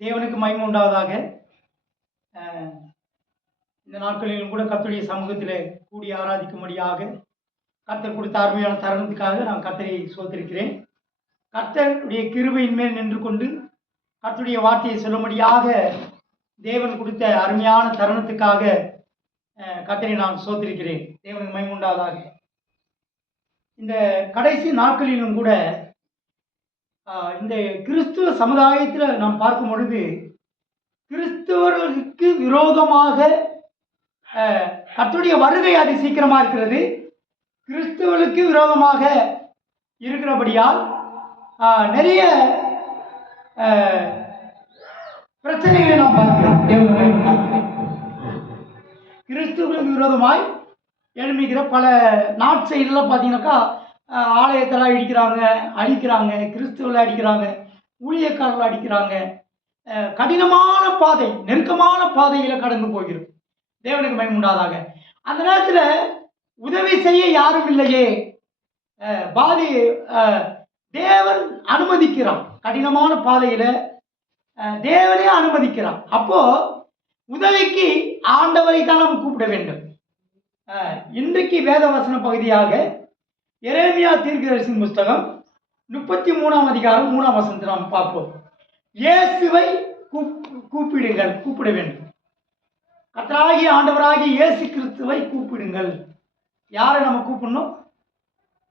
தேவனுக்கு மகிமை உண்டாவதாக. இந்த நாட்களிலும் கூட கர்த்தருடைய சமூகத்தில் கூடி ஆராதிக்கும்படியாக கர்த்தர் கொடுத்த அருமையான தருணத்துக்காக நான் கர்த்தரை சோத்திருக்கிறேன். கர்த்தருடைய கிருபையின் மேல் நின்று கொண்டு கர்த்தருடைய வார்த்தையை சொல்லும்படியாக தேவன் கொடுத்த அருமையான தருணத்துக்காக கர்த்தரை நான் சோத்திருக்கிறேன். தேவனுக்கு மகிமை உண்டாவதாக. இந்த கடைசி நாட்களிலும் கூட இந்த கிறிஸ்துவ சமுதாயத்தில் நாம் பார்க்கும் பொழுது கிறிஸ்துவர்களுக்கு விரோதமாக கர்த்தருடைய வருகை அது சீக்கிரமாக இருக்கிறது. கிறிஸ்துவர்களுக்கு விரோதமாக இருக்கிறபடியால் நிறைய பிரச்சனைகளை நாம் பார்க்கிறோம். கிறிஸ்துவர்களுக்கு விரோதமாய் எழுமிக்கிற பல நாட்செய்திலாம் பார்த்தீங்கன்னாக்கா ஆலயத்தெல்லாம் இடிக்கிறாங்க, அழிக்கிறாங்க, கிறிஸ்துவலை அடிக்கிறாங்க, ஊழியக்காரர்களை அடிக்கிறாங்க. கடினமான பாதை, நெருக்கமான பாதையில் கடந்து போகிறோம். தேவனுக்கு மகிமை உண்டாதாக. அந்த நேரத்தில் உதவி செய்ய யாரும் இல்லையே, தேவன் அனுமதிக்கிறான். கடினமான பாதையில் தேவனே அனுமதிக்கிறான். அப்போ உதவிக்கு ஆண்டவரை தான் நாம் கூப்பிட வேண்டும். இன்றைக்கு வேத வசன பகுதியாக எரேமியா தீர்க்கதரிசியின் புஸ்தகம் 33ஆம் அதிகாரம் 3ஆம் வசனத்தை நாம் பார்ப்போம். இயேசுவை கூப்பிடுங்கள், கூப்பிட வேண்டும். கர்த்தராகிய ஆண்டவராகிய இயேசு கிறிஸ்துவை கூப்பிடுங்கள். யாரை நம்ம கூப்பிடணும்?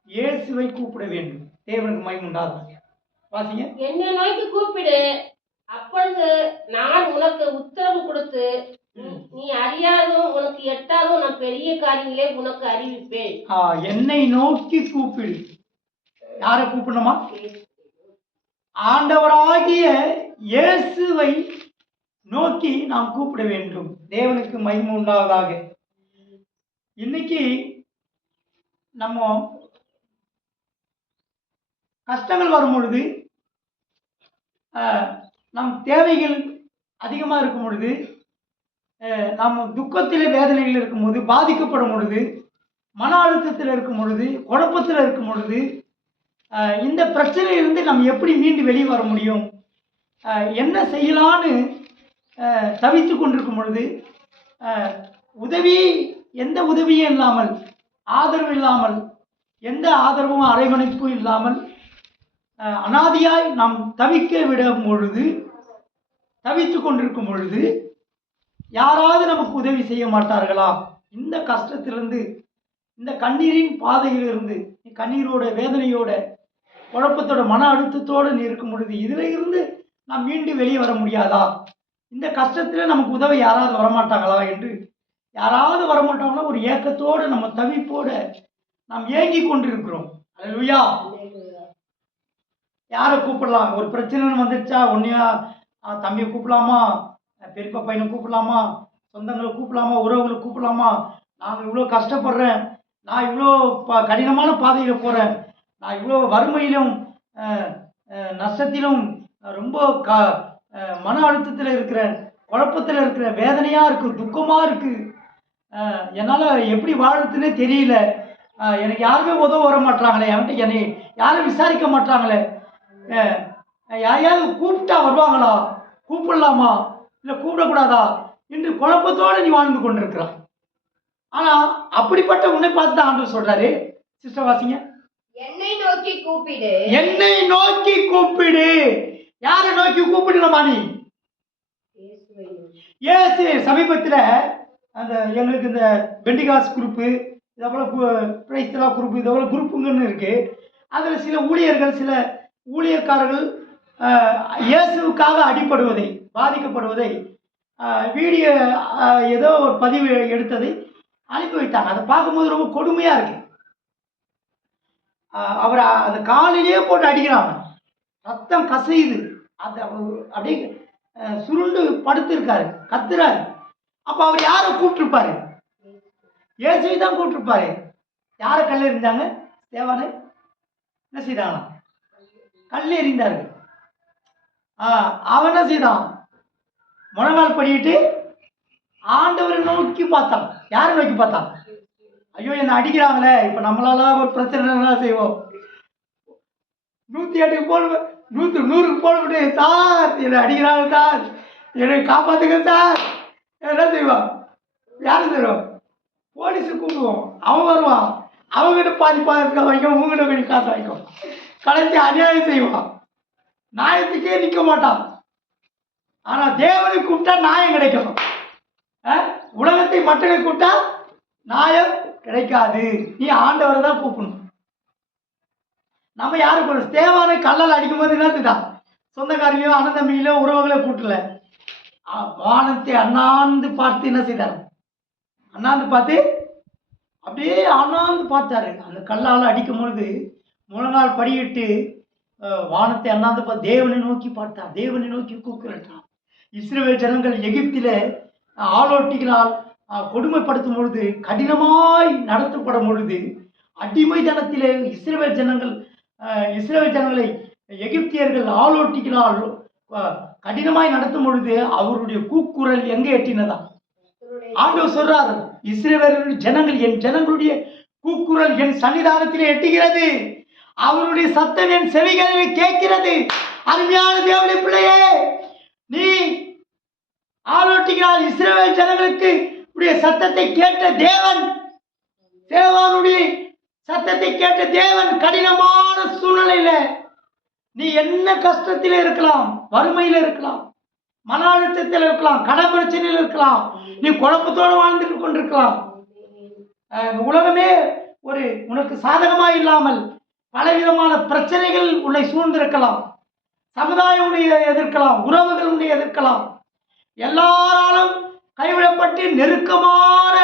இயேசுவை கூப்பிட வேண்டும். தேவனுக்கு மகிமை உண்டாதாக. வாசிங்க. என்னை நோக்கி கூப்பிடு, அப்பொழுது நான் உனக்கு உத்தரவு கொடுத்து நீ அறியாதும் உனக்கு எட்டாதும் நான் பெரிய காரியங்களே உனக்கு அறிவிப்பேன். என்னை நோக்கி கூப்பிடு. யாரை கூப்பிடணுமா? ஆண்டவராகிய இயேசுவை நோக்கி நாம் கூப்பிட வேண்டும். தேவனுக்கு மகிமை உண்டாவதாக. இன்னைக்கு நம்ம கஷ்டங்கள் வரும் பொழுது, நம் தேவைகள் அதிகமாக இருக்கும் பொழுது, நாம் துக்கத்தில் வேதனைகள் இருக்கும் பொழுது, பாதிக்கப்படும் பொழுது, மன அழுத்தத்தில் இருக்கும் பொழுது, குழப்பத்தில் இருக்கும் பொழுது, இந்த பிரச்சனையிலிருந்து நம்ம எப்படி மீண்டு வெளியே வர முடியும், என்ன செய்யலான்னு தவித்து கொண்டிருக்கும் பொழுது, எந்த உதவியும் இல்லாமல், ஆதரவு இல்லாமல், எந்த ஆதரவும் அரவணைப்பும் இல்லாமல் அனாதியாய் நாம் தவிக்க விடும் பொழுது, தவித்து கொண்டிருக்கும் பொழுது யாராவது நமக்கு உதவி செய்ய மாட்டார்களா? இந்த கஷ்டத்திலிருந்து, இந்த கண்ணீரின் பாதையிலிருந்து, கண்ணீரோட வேதனையோட குழப்பத்தோட மன அழுத்தத்தோடு நீ இருக்கும் பொழுது இதில் இருந்து நாம் மீண்டு வெளியே வர முடியாதா? இந்த கஷ்டத்தில் நமக்கு உதவி யாராவது வரமாட்டாங்களா என்று யாராவது வரமாட்டாங்களா ஒரு ஏக்கத்தோடு நம்ம தவிப்போடு நாம் ஏங்கி கொண்டிருக்கிறோம். அல்லேலூயா. யாரை கூப்பிடலாம்? ஒரு பிரச்சனைன்னு வந்துடுச்சா உன்னையா தம்பியை கூப்பிடலாமா, பெரியப்பா பையனை கூப்பிடலாமா, சொந்தங்களை கூப்பிடலாமா, உறவுகளை கூப்பிடலாமா? நான் இவ்வளோ கஷ்டப்படுறேன், நான் இவ்வளோ கடினமான பாதையில் போகிறேன், நான் இவ்வளோ வறுமையிலும் நஷ்டத்திலும் ரொம்ப மன அழுத்தத்தில் இருக்கிறேன், குழப்பத்தில் இருக்கிறேன், வேதனையாக இருக்குது, துக்கமாக இருக்குது, என்னால் எப்படி வாழறதுன்னே தெரியல, எனக்கு யாருமே உதவ வர மாட்டாங்களே, என்கிட்ட என்னை யாரும் விசாரிக்க மாட்டாங்களே, யாரையாவது கூப்பிட்டா வருவாங்களா, கூப்பிடலாமா இல்லை கூப்பிடக்கூடாதா என்று குழப்பத்தோடு நீ வாழ்ந்து கொண்டிருக்கிறான். ஆனால் அப்படிப்பட்ட உன்னை பார்த்து தான் ஆண்டவர் சொல்றாரு. சிஸ்டர் வாசிங்க. என்னை நோக்கி கூப்பிடு. என்னை நோக்கி கூப்பிடு. யாரை நோக்கி கூப்பிடணுமா? நீ இயேசு. சமீபத்தில் அந்த எங்களுக்கு இந்த பெண்டிகாஸ் குரூப்பு, இதை போல பிரைஸ்தலா குரூப்பு, இதை போல குரூப்புங்கன்னு இருக்கு. அதில் சில ஊழியர்கள், சில ஊழியக்காரர்கள் இயேசுவுக்காக அடிப்படுவதை, பாதிக்கப்படுவதை வீடியோ ஏதோ ஒரு பதிவு எடுத்ததை அனுப்பி வைத்தாங்க. அதை பார்க்கும்போது ரொம்ப கொடுமையாக இருக்கு. அவர் அந்த காலிலேயே போட்டு அடிக்கிறாங்க, ரத்தம் கசையுது, அது அப்படியே சுருண்டு படுத்திருக்காரு, கத்துறாரு. அப்போ அவர் யாரை கூப்பிட்டுருப்பாரு? இயேசுவை தான் கூப்பிட்டுருப்பாரு. யாரை கல்ல எறிஞ்சாங்க? தேவானை என்ன செய்தாங்களா? கல் எறிந்தார்கள். அவன் என்ன செய்தான்? முழங்கால் படிக்கிட்டு ஆண்டவரை நோக்கி பார்த்தான். யாரை நோக்கி பார்த்தான்? ஐயோ என்னை அடிக்கிறாங்களே, இப்போ நம்மளால ஒரு பிரச்சனை என்ன செய்வோம்? 108 போல் நூறுக்கு போடப்பட்டு, சார் என்னை அடிக்கிறாங்க சார், என்னை காப்பாற்றுங்க சார், என்ன செய்வான்? யார் செய்வோம்? போலீஸை கூப்பிடுவோம். அவன் வருவான், அவங்ககிட்ட பாதி வாங்கிக்கும், உங்ககிட்ட கொஞ்சம் காசு வாங்கிக்கும். கடைசி அநியாயம் செய்வான், நியாயத்துக்கே நிற்க மாட்டான். ஆனால் தேவனை கூப்பிட்டா நியாயம் கிடைக்கும். உலகத்தை மற்றவரை கூப்பிட்டா நியாயம் கிடைக்காது. நீ ஆண்டவரை தான் கூப்பிடணும். நம்ம யாரும் கூட தேவானை கல்லால் அடிக்கும் போது என்ன செய்தான்? சொந்தக்காரங்களையோ அண்ணன் தம்பியிலோ உறவுகளை கூட்டல, வானத்தை அண்ணாந்து பார்த்து என்ன செய்தார்? அண்ணாந்து பார்த்து அப்படியே அண்ணாந்து பார்த்தாரு. அந்த கல்லால் அடிக்கும் பொழுது முழங்கால் படியிட்டு வானத்தை அண்ணாந்து பார்த்து தேவனை நோக்கி பார்த்தார். தேவனை நோக்கி கூப்பிட்டார். இஸ்ரவேல் ஜனங்கள் எகிப்தில ஆளோட்டிகளால் கொடுமைப்படுத்தும் பொழுது, கடினமாய் நடத்தப்படும் பொழுது, அடிமைத்தனத்திலே இஸ்ரவேல் ஜனங்களை எகிப்தியர்கள் ஆளோட்டிகளால் கடினமாய் நடத்தும் பொழுது அவருடைய கூக்குரல் எங்கே எட்டினதா? ஆண்டவர் சொல்றார், இஸ்ரவேல் ஜனங்கள், என் ஜனங்களுடைய கூக்குரல் என் சன்னிதானத்திலே எட்டுகிறது, அவருடைய சத்தம் என் செவிகளில் கேட்கிறது. அருமையான தேவனுடைய பிள்ளையே, நீ ஆளோட்டிகளால் இஸ்ரவேல் ஜனங்களுக்கு உடைய சத்தத்தை கேட்ட தேவன், தேவனுடைய சத்தத்தை கேட்ட தேவன், கடினமான சூழ்நிலையில நீ என்ன கஷ்டத்தில் இருக்கலாம், வறுமையில் இருக்கலாம், மன அழுத்தத்தில் இருக்கலாம், கடன் பிரச்சனையில் இருக்கலாம், நீ குழப்பத்தோடு வாழ்ந்துட்டு கொண்டிருக்கலாம், உலகமே உனக்கு சாதகமாக இல்லாமல் பலவிதமான பிரச்சனைகள் உன்னை சூழ்ந்திருக்கலாம், சமுதாயம் உன்னை எதிர்க்கலாம், உறவுகள் உன்னை எதிர்க்கலாம், எல்லாராலும் கைவிடப்பட்டு நெருக்கமான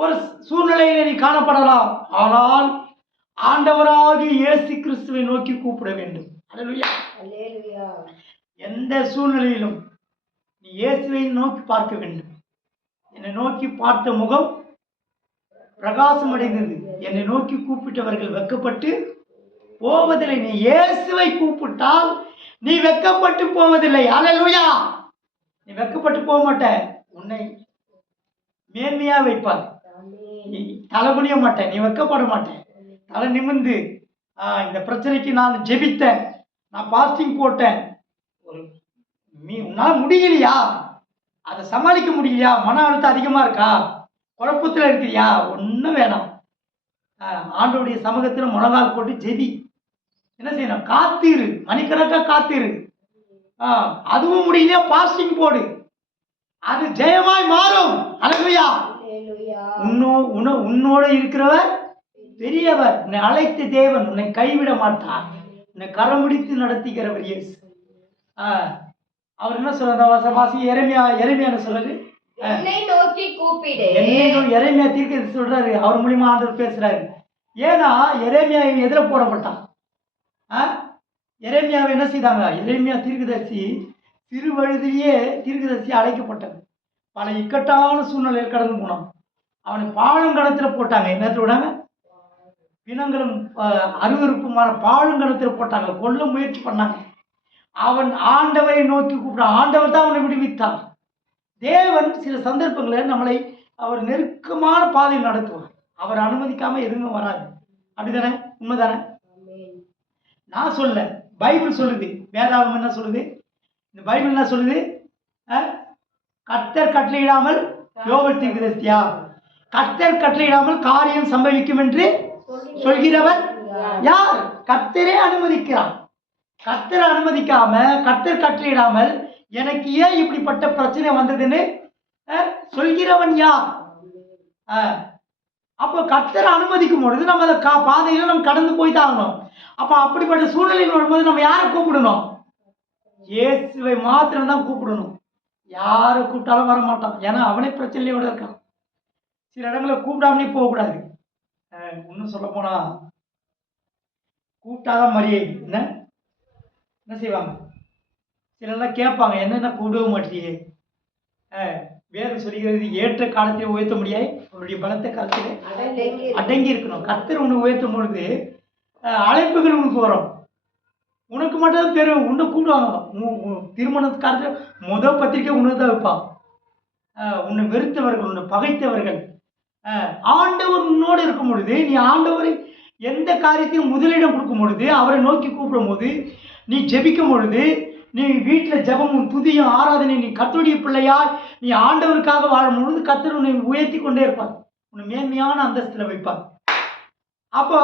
ஒரு சூழ்நிலையில நீ காணப்படலாம். ஆனால் ஆண்டவராகிய இயேசு கிறிஸ்துவை நோக்கி கூப்பிட வேண்டும். அல்லேலூயா. எந்த சூழ்நிலையிலும் நீ இயேசுவை நோக்கி பார்க்க வேண்டும். என்னை நோக்கி பார்த்த முகம் பிரகாசம் அடைந்தது. என்னை நோக்கி கூப்பிட்டவர்கள் வெட்கப்பட்டு போவதில்லை. நீ இயேசுவை கூப்பிட்டால் நீ வெட்கப்பட்டு போவதில்லை. அல்லேலூயா. நீ வெட்கப்பட்டு போக மாட்ட, உன்னை மேன்மையா வைப்பார். நீ தலை குனிய மாட்டேன், நீ வெட்கப்பட மாட்டேன், தலை நிமிர்ந்து இந்த பிரச்சனைக்கு நான் ஜெபித்தேன், நான் பாஸ்டிங் போட்டேன், உன்னால் முடியலையா, அதை சமாளிக்க முடியலையா, மன அழுத்தம் அதிகமாக இருக்கா, குழப்பத்தில் இருக்கிறியா, ஒன்றும் வேணாம், ஆண்டவருடைய சமூகத்தில் முழங்கால் போட்டு ஜெபி. என்ன செய்யணும்? காத்திரு, மணிக்கணக்காக காத்திரு. அதுவும் முடியலையா, பாஸ்டிங் போடு, அது ஜெயமாய் மாறும். அல்லேலூயா. உன்னோட இருக்கிறவர் பெரியவர். உன்னை அழைத்த தேவன் உன்னை கைவிட மாட்டார். உன்னை கரம் பிடித்து நடத்துகிறவர் இயேசு. அவர் என்ன சொல்ற வாசி எரேமியா என்ன சொல்றாரு? என்னை நோக்கி கூப்பிடு. எரேமியா தீர்க்கதரிசி சொல்றாரு, அவர் மூலியமா ஆண்டவர் பேசுறாரு. ஏன்னா எரேமியா எதிர போடப்பட்டான். எரேமியாவை என்ன செய்தாங்க? எரேமியா தீர்க்கதரிசி சிறு வயதிலேயே தீர்க்கதரிசி அழைக்கப்பட்டது. பல இக்கட்டான சூழ்நிலையில் கடந்து போனான். அவனை பாழுங்கணத்தில் போட்டாங்க. என்னத்தில் விடாங்க? பிணங்களும் அருவருப்புமான பாழுங்கணத்தில் போட்டாங்க. கொல்ல முயற்சி பண்ணாங்க. அவன் ஆண்டவரை நோக்கி கூப்பிட்டான். ஆண்டவர் தான் அவனை விடுவித்தார். தேவன் சில சந்தர்ப்பங்களில் நம்மளை அவர் நெருக்கமான பாதையில் நடத்துவார். அவர் அனுமதிக்காம எதுவுமே வராது. அப்படிதானே? உண்மைதானே? நான் சொல்ல, பைபிள் சொல்லுது. வேதாகம் என்ன சொல்லுது? இந்த பைபிள் என்ன சொல்லுது? கர்த்தர் கட்டளையிடாமல், யோவேல் தீர்க்கதரிசியா, கர்த்தர் கட்டளையிடாமல் காரியம் சம்பவிக்கும் என்று சொல்கிறவர் யார்? கர்த்தரே அனுமதிக்கிறார். கர்த்தர் அனுமதிக்காம, கர்த்தர் கட்டளையிடாமல் எனக்கு ஏன் இப்படிப்பட்ட பிரச்சனை வந்ததுன்னு சொல்கிறவன் யார்? அப்போ கர்த்தர் அனுமதிக்கும் பொழுது நம்ம அந்த பாதையில நம்ம கடந்து போய் தான் ஆகணும். அப்போ அப்படிப்பட்ட சூழ்நிலையில் வரும்போது நம்ம யாரை கூப்பிடணும்? இயேசுவை மாத்திரம் தான் கூப்பிடணும். யாரை கூப்பிட்டாலும் வர மாட்டான். ஏன்னா அவனே பிரச்சனையோட இருக்கான். சில இடங்களில் கூப்பிடாமலே போகக்கூடாது. இன்னும் சொல்ல போனா கூப்பிட்டாதான் மரியாதை. என்ன செய்வாங்க? சிலர்லாம் கேட்பாங்க, என்னென்ன கூப்பிடவும் மாட்டியே. வேதம் சொல்லுகிறது, ஏற்ற காலத்தில் உயர்த்த முடியாது, அவருடைய பலத்த காலத்தில் அடங்கி இருக்கணும். கர்த்தர் உன்னை உயர்த்தும் பொழுது அழைப்புகள் உனக்கு வரும். உனக்கு மட்டும் பெரும் உன்னை கூப்பிடுவாங்க. திருமணத்துக்காரத்தில் முதல் பத்திரிக்கை உனக்கு தான் வைப்பான். உன்னை வெறுத்தவர்கள், உன்னை பகைத்தவர்கள், ஆண்டவர் உன்னோடு இருக்கும் பொழுது நீ ஆண்டவரை எந்த காரியத்தையும் முதலிடம் கொடுக்கும் பொழுது, அவரை நோக்கி கூப்பிடும் போது, நீ ஜெபிக்கும் பொழுது, நீ வீட்டில் ஜெபமும் துதியும் ஆராதனை, நீ கர்த்தருடைய பிள்ளையாய் நீ ஆண்டவருக்காக வாழும் பொழுது கர்த்தர் உன்னை உயர்த்தி கொண்டே இருப்பார், உன்னை மேன்மையான அந்தஸ்தில் வைப்பார். அப்போ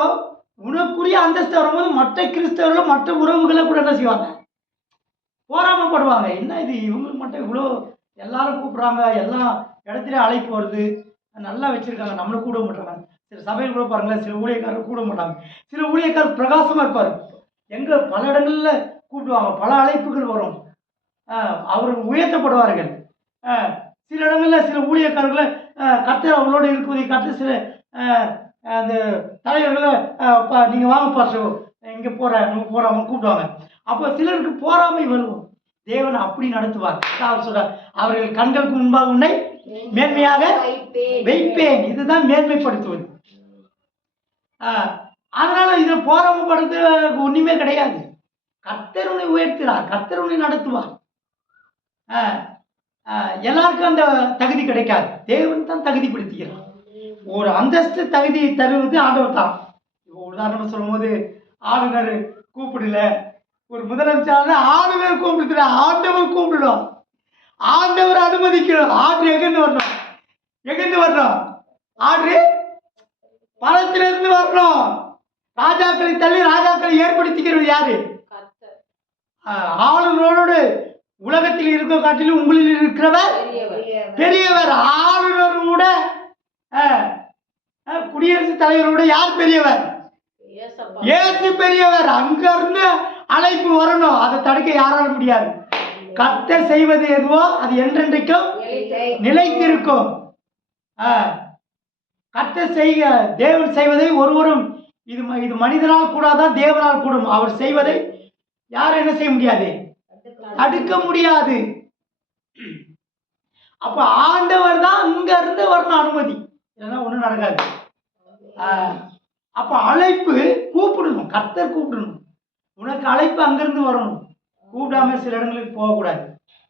உனக்குரிய அந்தஸ்து வரும்போது மற்ற கிறிஸ்தவர்களும் மற்ற உறவுகளை கூட என்ன செய்வாங்க, போராமப்படுவாங்க. என்ன இது இவங்களுக்கு மட்டும் இவ்வளோ எல்லாரும் கூப்பிட்றாங்க, எல்லா இடத்துலையும் அழைப்பு வருது, நல்லா வச்சுருக்காங்க, நம்மளை கூட மாட்டாங்க. சில சபையில் கூட பாருங்களேன், சில ஊழியக்காரர் கூட மாட்டாங்க. சில ஊழியக்காரர் பிரகாசமாக இருப்பார், எங்கே பல இடங்களில் கூப்பிடுவாங்க, பல அழைப்புகள் வரும், அவர்கள் உயர்த்தப்படுவார்கள். சில இடங்களில் சில ஊழியக்காரர்களை கர்த்தர் அவர்களோடு இருக்குவதை கர்த்தர் சில அந்த தலைவர்களை நீங்கள் வாங்க பாஸ்டர் இங்கே போகிறேன் நம்ம போகிறோம் அவங்க கூப்பிடுவாங்க. அப்போ சிலருக்கு போராமை வரும். தேவன் அப்படி நடத்துவார். அவர் சொல்ற, அவர்கள் கண்களுக்கு முன்பாக உன்னை மேன்மையாக வைப்பேன். இதுதான் மேன்மைப்படுத்துவது. அதனால இதை போராமப்படுத்த ஒன்றுமே கிடையாது. கர்த்தர் உன்னை உயர்த்துறார், கர்த்தர் உன்னை நடத்துவார். எல்லாருக்கும் அந்த தகுதி கிடைக்காது, தேவன் தான் தகுதிப்படுத்திக்கிறார். ஒரு அந்தஸ்து தகுதி தருவது ஆண்டவர் தான். இப்போ உதாரணம் சொல்லும் போது, ஆளுநர் கூப்பிடல, ஒரு முதலமைச்சர் ஆளுநர் கூப்பிடுற, ஆண்டவர் கூப்பிடணும், ஆண்டவர் அனுமதிக்கணும். ஆர்டர் எங்கேருந்து வரணும், எங்கேருந்து வரணும், ஆர்டரு பணத்திலிருந்து வரணும். ராஜாக்களை தள்ளி ராஜாக்களை ஏற்படுத்திக்கிறது யாரு? ஆளுநரோடு உலகத்தில் இருக்க காட்டிலும் உங்களில் இருக்கிறவர் பெரியவர். ஆளுநர் கூட குடியரசுத் தலைவரோட யார் பெரியவர்? இயேசு பெரியவர். அங்க இருந்து அழைப்பு வரணும், அதை தடுக்க யாரால முடியாது. கர்த்தர் செய்வது எதுவோ அது என்றென்றைக்கும் நிலைத்திருக்கும். கர்த்தர் செய்ய தேவன் செய்வதை ஒருவரும் இது மனிதனால் கூடாதான், தேவனால் கூடும். அவர் செய்வதை யாரும் என்ன செய்ய முடியாது, தடுக்க முடியாது. அப்ப ஆண்டவர் தான் அங்க இருந்து வரணும் அனுமதி, இல்லைன்னா ஒன்றும் நடக்காது. அப்ப அழைப்பு கூப்பிடணும், கர்த்தர் கூப்பிடணும். உனக்கு அழைப்பு அங்கிருந்து வரணும், கூப்பிடாம சில இடங்களுக்கு போகக்கூடாது.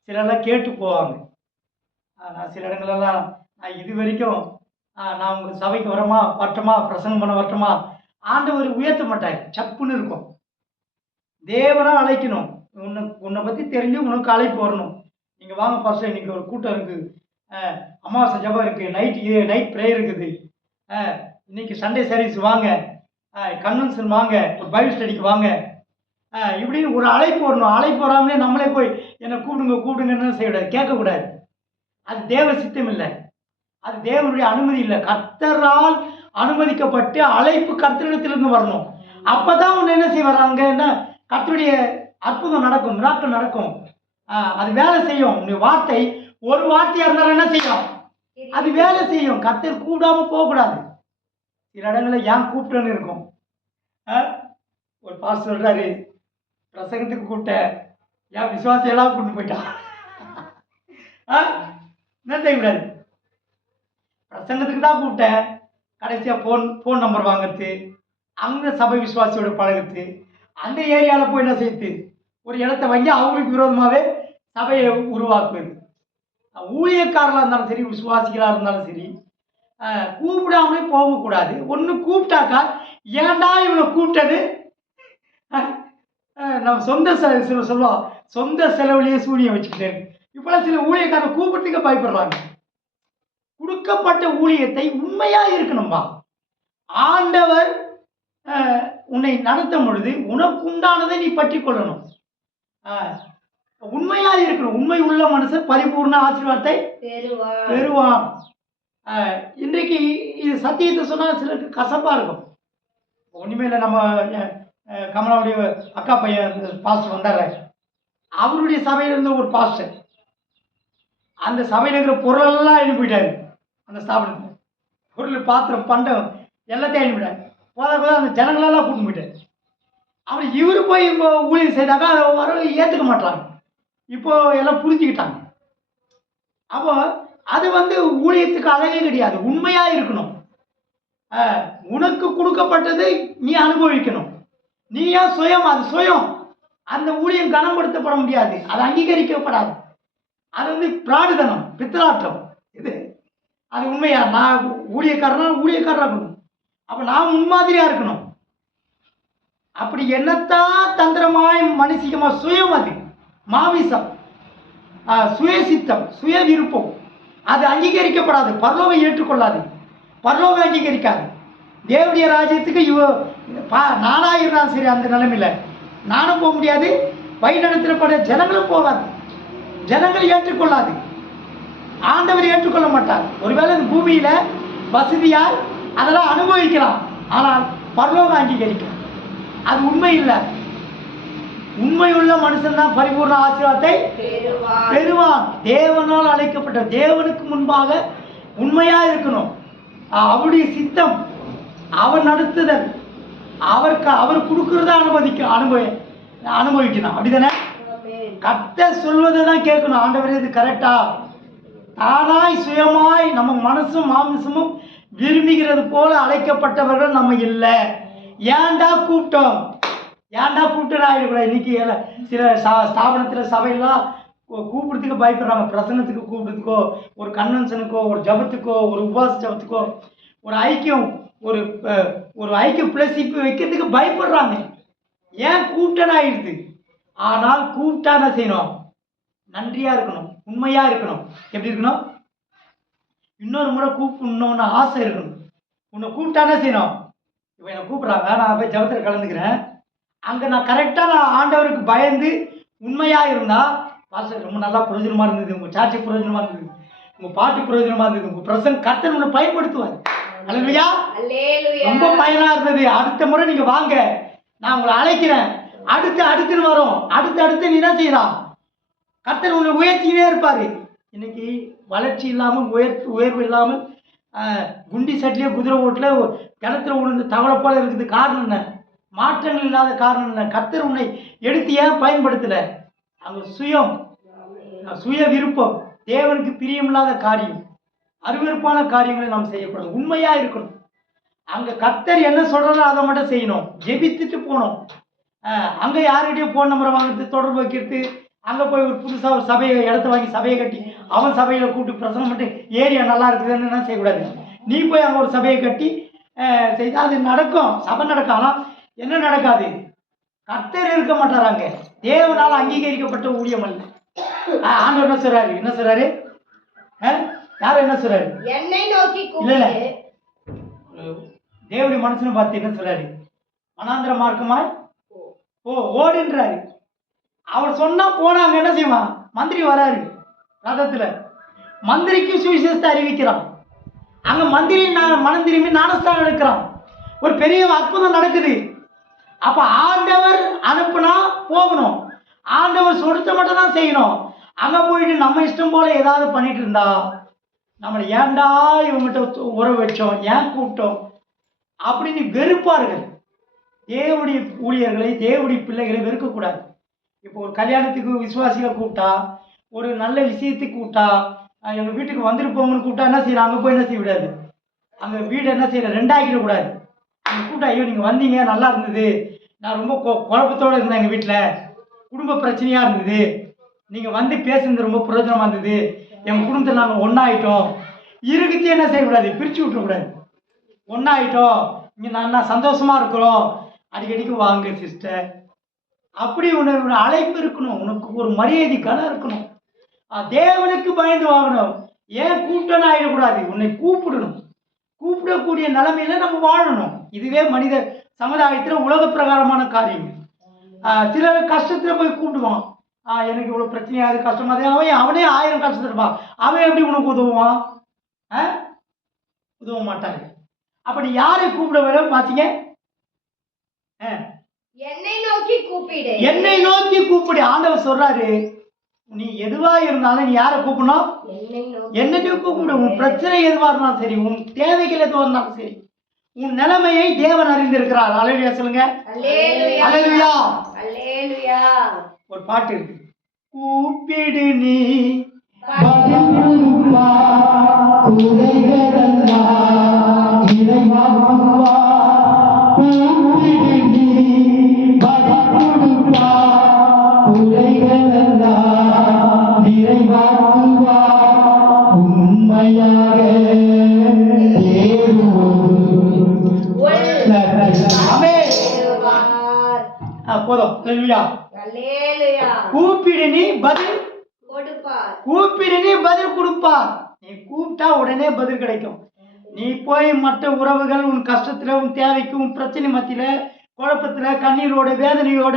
சிலர்லாம் கேட்டு போவாங்க. நான் சில இடங்களெல்லாம் நான் இது வரைக்கும் நான் உங்கள் சபைக்கு வரமா வரட்டுமா, பிரசங்கம் பண்ண வரட்டுமா, ஆண்டவர் உயர்த்த மாட்டார், சப்புன்னு இருக்கும். தேவனாக அழைக்கணும். உன்னை பற்றி தெரிஞ்சு உனக்கு அழைப்பு வரணும். நீங்கள் வாங்க பாஸ்டர், இன்னைக்கு ஒரு கூட்டம் இருக்குது, அமாவாசை ஜபம் இருக்குது, நைட் ப்ரேயர் இருக்குது, இன்னைக்கு சண்டே சர்வீஸ் வாங்க, கன்வென்ஷன் வாங்க, ஒரு பைபிள் ஸ்டடிக்கு வாங்க, இப்படின்னு ஒரு அழைப்பு வரணும். அழைப்பு வராமலே நம்மளே போய் என்னை கூப்பிடுங்கன்னு செய்யக்கூடாது, கேட்கக்கூடாது. அது தேவ சித்தம் இல்லை, அது தேவனுடைய அனுமதி இல்லை. கர்த்தரால் அனுமதிக்கப்பட்டு அழைப்பு கர்த்தரிடத்திலிருந்து வரணும். அப்போ தான் ஒன்று என்ன செய்ய வராங்கன்னா கர்த்தருடைய அற்புதம் நடக்கும், மிராக்கள் நடக்கும். அது வேலை செய்யும். உன்னுடைய வார்த்தை ஒரு வார்த்தையாக இருந்தாலும் என்ன செய்யும், அது வேலை செய்யும். கர்த்தர் கூப்பிடாமல் போகக்கூடாது. சில இடங்களில் ஏன் கூப்பிட்டேன்னு இருக்கும். ஒரு பாஸ்டர் சொல்கிறாரு, பிரசங்கத்துக்கு கூப்பிட்டேன், ஏன் விசுவாசியெல்லாம் கூப்பிட்டு போயிட்டான். என்ன செய்யக்கூடாது, பிரசங்கத்துக்கு தான் கூப்பிட்டேன், கடைசியாக ஃபோன் நம்பர் வாங்கிறது, அங்கே சபை விசுவாசியோட பழகிறது, அந்த ஏரியாவில் போய் என்ன செய்யுது, ஒரு இடத்த வாங்கி அவங்களுக்கு விரோதமாகவே சபையை உருவாக்குவது. ஊழியக்காரர்களாக இருந்தாலும் சரி, விசுவாசிகளாக இருந்தாலும் சரி, கூப்பிடாமலே போகக்கூடாது. ஒன்று கூப்பிட்டாக்கா ஏன்டா இவனை கூப்பிட்டது, நம்ம சொல்லுவோம் சொந்த செலவுலேயே சூனியம் வச்சுக்கிட்டேன். இப்போலாம் சில ஊழியக்காரர் கூப்பிட்டுக்க பயப்படுறாங்க. கொடுக்கப்பட்ட ஊழியத்தை உண்மையாக இருக்கணும்பா. ஆண்டவர் உன்னை நடத்தும் பொழுது உனக்கு உண்டானதை நீ பற்றி கொள்ளணும், உண்மையாக இருக்கணும். உண்மை உள்ள மனுஷன் பரிபூர்ண ஆசீர்வாதத்தை பெறுவான். இன்றைக்கு இது சத்தியத்தை சொன்னால் சிலருக்கு கசப்பாக இருக்கும். ஒன்றுமே இல்லை, நம்ம கமலாவுடைய அக்கா பையன் பாஸ்டர் வந்தார், அவருடைய சபையில் இருந்த ஒரு பாஸ்டர் அந்த சபையில் இருக்கிற பொருளெல்லாம் எழுப்பிட்டாரு. அந்த ஸ்தாபனத்தில் பொருள், பாத்திரம், பண்டம் எல்லாத்தையும் எழுப்பிட்டார். போத அந்த ஜனங்களெல்லாம் கூட்டு போயிட்டார். அப்படி இவர் போய் ஊழியர் செய்தாக்கா அதை வர ஏற்றுக்க மாட்டாங்க. இப்போ எல்லாம் புரிஞ்சுக்கிட்டாங்க. அப்போ அது ஊழியத்துக்கு அழகே கிடையாது. உண்மையாக இருக்கணும். உனக்கு கொடுக்கப்பட்டதை நீ அனுபவிக்கணும். நீயா சுயம், அது சுயம். அந்த ஊழியம் கனப்படுத்தப்பட முடியாது, அது அங்கீகரிக்கப்படாது. அது பிராடுதனம், பித்தலாட்டம். இது அது உண்மையா? நான் ஊழியக்காரனா ஊழியக்காரராக இருக்கணும். அப்போ நான் முன்மாதிரியாக இருக்கணும். அப்படி என்னத்தான் தந்திரமாய் மனுஷிகமா சுயம், அது மாமிசம், சுயசித்தம், சுய விருப்பம், அது அங்கீகரிக்கப்படாது. பரலோகம் ஏற்றுக்கொள்ளாது, பரலோகம் அங்கீகரிக்காது. தேவனுடைய ராஜ்யத்துக்கு நானாக இருந்தாலும் சரி, அந்த நிலைமையில் நானும் போக முடியாது, வழி நடத்தப்பட ஜனங்களும் போகாது, ஜனங்கள் ஏற்றுக்கொள்ளாது, ஆண்டவர் ஏற்றுக்கொள்ள மாட்டார். ஒருவேளை இந்த பூமியில் வசதியால் அதெல்லாம் அனுபவிக்கலாம், ஆனால் பரலோகம் அங்கீகரிக்கலாம். அது உண்மை இல்லை. உண்மையுள்ள மனுஷன் தான் பரிபூர்ண ஆசீர்வாதத்தை பெறுவான். தேவனால் அழைக்கப்பட்ட தேவனுக்கு முன்பாக உண்மையா இருக்கணும். அவருடைய சித்தம், அவர் நடத்துதல், அவர் கொடுக்கறத அனுபவிக்கணும். அப்படிதானே? கர்த்தர் சொல்வதை தான் கேட்கணும். ஆண்டவரே இது கரெக்டா? தானாய் சுயமாய் நம்ம மனசும் மாமிசமும் விரும்புகிறது போல அழைக்கப்பட்டவர்கள் நம்ம இல்லை. ஏன்டா கூப்பிட்டோம், ஏன்டா கூப்பிட்டு ஆகிடக்கூடாது. இன்னைக்கு சில ஸ்தாபனத்தில் சபையெல்லாம் கூப்பிடுறதுக்கு பயப்படுறாங்க. பிரசங்கத்துக்கு கூப்பிடுறதுக்கோ, ஒரு கன்வென்ஷனுக்கோ, ஒரு ஜபத்துக்கோ, ஒரு உபவாச ஜபத்துக்கோ, ஒரு ஐக்கியம், ஒரு ஐக்கிய பிளஸிப்பு வைக்கிறதுக்கு பயப்படுறாங்க. ஏன் கூப்பிட்டேன்னு ஆயிடுது. ஆனால் கூப்பிட்டா என்ன செய்யணும்? நன்றியாக இருக்கணும், உண்மையாக இருக்கணும். எப்படி இருக்கணும்? இன்னொரு முறை கூப்பிடணும்னு ஆசை இருக்கணும். உன்னை கூப்பிட்டா என்ன செய்யணும்? இப்போ என்னை கூப்பிட்றாங்க, நான் போய் ஜபத்தில் கலந்துக்கிறேன். அங்கே நான் கரெக்டாக ஆண்டவருக்கு பயந்து உண்மையாக இருந்தால், பாஸ்டர் ரொம்ப நல்லா பிரயோஜனமாக இருந்தது, உங்கள் சாட்சி பிரயோஜனமாக இருந்தது, உங்கள் பாட்டு பிரயோஜனமாக இருந்தது, உங்கள் பிரசங்க கர்த்தர் உன்னை பயன்படுத்துவார். அல்லேலூயா, ரொம்ப பயனாக இருந்தது. அடுத்த முறை நீங்கள் வாங்க, நான் உங்களை அழைக்கிறேன். அடுத்துன்னு வரும். அடுத்து நீ என்ன செய்யலாம்? கர்த்தர் உன்னை உயர்த்தினே இருப்பார். இன்னைக்கு வளர்ச்சி இல்லாமல், உயர்வு இல்லாமல், குண்டி சட்டிலே குதிரை ஓட்டில் கிணத்துல உழுந்து தவளை போல இருக்குது. காரணம் என்ன? மாற்றங்கள் இல்லாத காரணம் என்ன? கர்த்தர் உன்னை எடுத்து ஏன் பயன்படுத்தலை? அங்கே சுய விருப்பம், தேவனுக்கு பிரியமில்லாத காரியம், அருவருப்பான காரியங்களை நாம் செய்யக்கூடாது. உண்மையாக இருக்கணும். அங்கே கர்த்தர் என்ன சொல்கிறாரோ அதை மட்டும் செய்யணும். ஜெபித்துட்டு போகணும். அங்கே யார்கிட்டையும் ஃபோன் நம்பரை வாங்குறது, தொடர்பு வைக்கிறது, அங்கே போய் ஒரு புதுசாக ஒரு சபையை இடத்த வாங்கி சபையை கட்டி அவன் சபையில் கூப்பிட்டு பிரசங்கம் பண்ணிட்டு ஏரியா நல்லா இருக்குதுன்னு என்ன செய்யக்கூடாது. நீ போய் அங்கே ஒரு சபையை கட்டி செய்தால் அது நடக்கும், சபை நடக்கும். ஆனால் என்ன நடக்காது? கர்த்தர் இருக்க மாட்டார். அங்கே தேவனால் அங்கீகரிக்கப்பட்ட ஊழியம் அல்ல. ஆண்டவர் என்ன சொல்றாரு? யாரும் என்ன சொல்றாரு? என்னை நோக்கி இல்ல தேவனுடைய மனுஷனை பார்த்து என்ன சொல்றாரு? மனாந்திர மார்க்கமாய் ஓடுன்றாரு. அவர் சொன்னா போனாங்க என்ன செய்வான்? மந்திரி வராரு ரதத்துல, மந்திரிக்கு சுவிசேஷத்தை அறிவிக்கிறான். அங்க மந்திரி மனம் திரும்பி ஞானஸ்தானம் எடுக்கிறான். ஒரு பெரிய அற்புதம் நடக்குது. அப்ப ஆண்டவர் அனுப்புனா போகணும், ஆண்டவர் சொடுத்த மட்டும் தான் செய்யணும். அங்க போயிட்டு நம்ம இஷ்டம் போல ஏதாவது பண்ணிட்டு இருந்தா நம்மளை ஏன்டா இவங்ககிட்ட உறவு வச்சோம், ஏன் கூப்பிட்டோம் அப்படின்னு வெறுப்பார்கள். தேவனுடைய ஊழியர்களை, தேவனுடைய பிள்ளைகளை வெறுக்கக்கூடாது. இப்போ ஒரு கல்யாணத்துக்கு விசுவாசிகளை கூப்பிட்டா, ஒரு நல்ல விஷயத்துக்கு கூப்பிட்டா, எங்கள் வீட்டுக்கு வந்துட்டு போங்கன்னு கூப்பிட்டா என்ன செய்யணும்? அங்கே போய் என்ன செய்ய விடாது. அங்கே வீடு என்ன செய்யணும்? ரெண்டாக்கிடக்கூடாது. அங்கே கூப்பிட்டா, ஐயோ நீங்கள் வந்தீங்க, நல்லா இருந்தது, நான் ரொம்ப குழப்பத்தோடு இருந்தேன், எங்கள் வீட்டில் குடும்ப பிரச்சனையாக இருந்தது, நீங்கள் வந்து பேசுனது ரொம்ப பிரயோஜனமாக இருந்தது, எங்கள் குடும்பத்தில் நாங்கள் ஒன்றாயிட்டோம், இருக்குத்தி என்ன செய்யக்கூடாது? பிரித்து விட்டுறக்கூடாது. ஒன்றாயிட்டோம், இங்கே நான் சந்தோஷமாக இருக்கிறோம், அடிக்கடிக்கு வாங்க சிஸ்டர். அப்படி உன்னோட அழைப்பு இருக்கணும், உனக்கு ஒரு மரியாதை கலை இருக்கணும், தேவனுக்கு பயந்து வாங்கணும். ஏன் கூப்பிட்டோன்னு ஆகிடக்கூடாது. உன்னை கூப்பிடணும், கூப்பிடக்கூடிய நிலைமையில நம்ம வாழணும். இதுவே மனித சமுதாயத்தில் உலக பிரகாரமான காரியம். சிலர் கஷ்டத்தில் போய் கூப்பிடுவான், எனக்கு இவ்வளோ பிரச்சனையாது கஷ்டமாக, அவனே 1000 கஷ்டத்தில் இருப்பான், அவன் எப்படி உனக்கு உதவுவான்? உதவ மாட்டாங்க. அப்படி யாரை கூப்பிட வேணும் பாத்தீங்க? என்னை நோக்கி கூப்பிடு, என்னை நோக்கி கூப்பிடு. ஆண்டவர் சொல்றாரு, நீ எதுவா இருந்தாலும் நீ யாரை கூப்பிடணும்? என்னை கூப்பிடு. உன் பிரச்சனை எதுவா இருந்தாலும் சரி, உன் தேவைகள் எதுவாக இருந்தாலும் சரி, உன் நிலைமையை தேவன் அறிந்திருக்கிறார். அல்லேலூயா சொல்லுங்க. அல்லேலூயா, அல்லேலூயா. ஒரு பாட்டு இருக்கு, கூப்பிடு நீ அல்லேலூயா. அல்லேலூயா. கூப்பிடு நீ பதில் கொடுப்பார். கூப்பிடு நீ பதில் கொடுப்பார். நீ கூப்பிட்டா உடனே பதில் கிடைக்கும். நீ போய் மற்ற உறவுகள் உன் கஷ்டத்துல உன் தேவைக்கு உன் பிரச்சனை மத்தியில குழப்பத்துல கண்ணீரோட வேதனையோட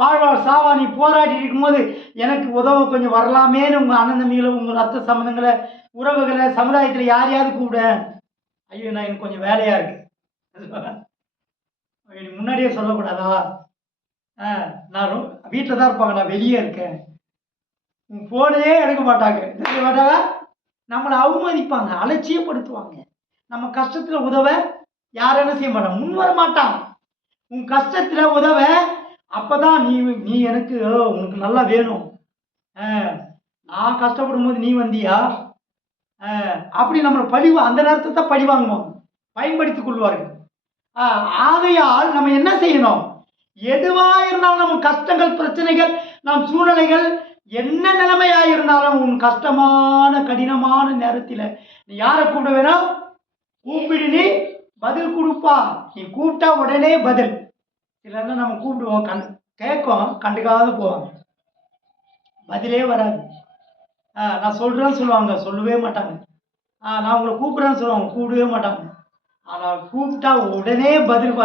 வாழ்வாழ் சாவா நீ போராடி இருக்கும்போது எனக்கு உதவ கொஞ்சம் வரலாமேன்னு உங்க அண்ணன் தம்பிகளை உங்க ரத்த சம்பந்தங்களை உறவுகளை சமுதாயத்துல யாரையாவது கூப்பிட. ஐயோ நான் எனக்கு கொஞ்சம் வேலையா இருக்கு. நீ முன்னாடியே சொல்லக்கூடாதா? நான் வீட்டில் தான் இருப்பாங்க, நான் வெளியே இருக்கேன். உன் ஃபோனையே எடுக்க மாட்டாங்க. எடுக்க மாட்டாங்க, நம்மளை அவமதிப்பாங்க, அலட்சியப்படுத்துவாங்க. நம்ம கஷ்டத்தில் உதவ யாரும் என்ன செய்ய மாட்டாங்க, முன் வர மாட்டாங்க. உன் கஷ்டத்தில் உதவ அப்போதான் நீ எனக்கு உனக்கு நல்லா வேணும், நான் கஷ்டப்படும் போது நீ வந்தியா அப்படி நம்மளை அந்த நேரத்தை தான் பழி வாங்குவோம், பயன்படுத்திக் கொள்வார்கள். ஆகையால் நம்ம என்ன செய்யணும், எதுவாக இருந்தாலும் நம்ம கஷ்டங்கள் பிரச்சனைகள் நம் சூழ்நிலைகள் என்ன நிலைமையாக இருந்தாலும் உன் கஷ்டமான கடினமான நேரத்தில் நீ யாரை கூப்பிட வேணும், கூப்பிடு நீ பதில் கொடுப்பா. நீ கூப்பிட்டா உடனே பதில். இல்லைன்னா நம்ம கூப்பிடுவோம், கேட்கும், கண்டுக்காத போவாங்க, பதிலே வராது. நான் சொல்கிறேன்னு சொல்லுவாங்க, சொல்லவே மாட்டாங்க. நான் உங்களை கூப்பிட்றேன்னு சொல்லுவாங்க, கூப்பிடவே மாட்டாங்க. ஆனால் கூப்பிட்டா உடனே பதில்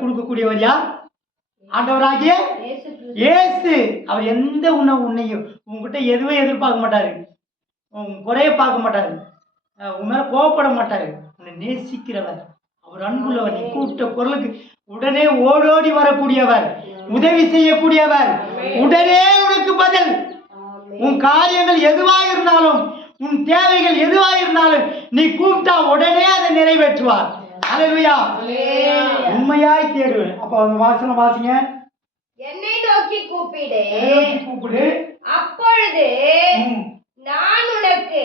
கொடுக்கக்கூடியவர் யார்? ஆண்டவராகிய இயேசு. அவர் எந்த உன்னையும் உங்ககிட்ட எதுவும் எதிர்பார்க்க மாட்டாரு, உன் குறைய பார்க்க மாட்டாரு, உன் மேல கோவப்பட மாட்டாரு. உன்னை நேசிக்கிறவர், அவர் அன்புள்ளவர். நீ கூப்பிட்ட குரலுக்கு உடனே ஓடோடி வரக்கூடியவர், உதவி செய்யக்கூடியவர், உடனே உனக்கு பதில். உன் காரியங்கள் எதுவாக இருந்தாலும் உன் தேவைகள் எதுவாக இருந்தாலும் நீ கூப்பிட்டா உடனே அதை நிறைவேற்றுவார். அல்லேலூயா. உண்மையாய் தேடுவேன். அப்ப அந்த வாசனம் வாசிங்க. என்னை நோக்கி கூப்பிடு, கூப்பிடு, அப்பொழுது நான் உனக்கு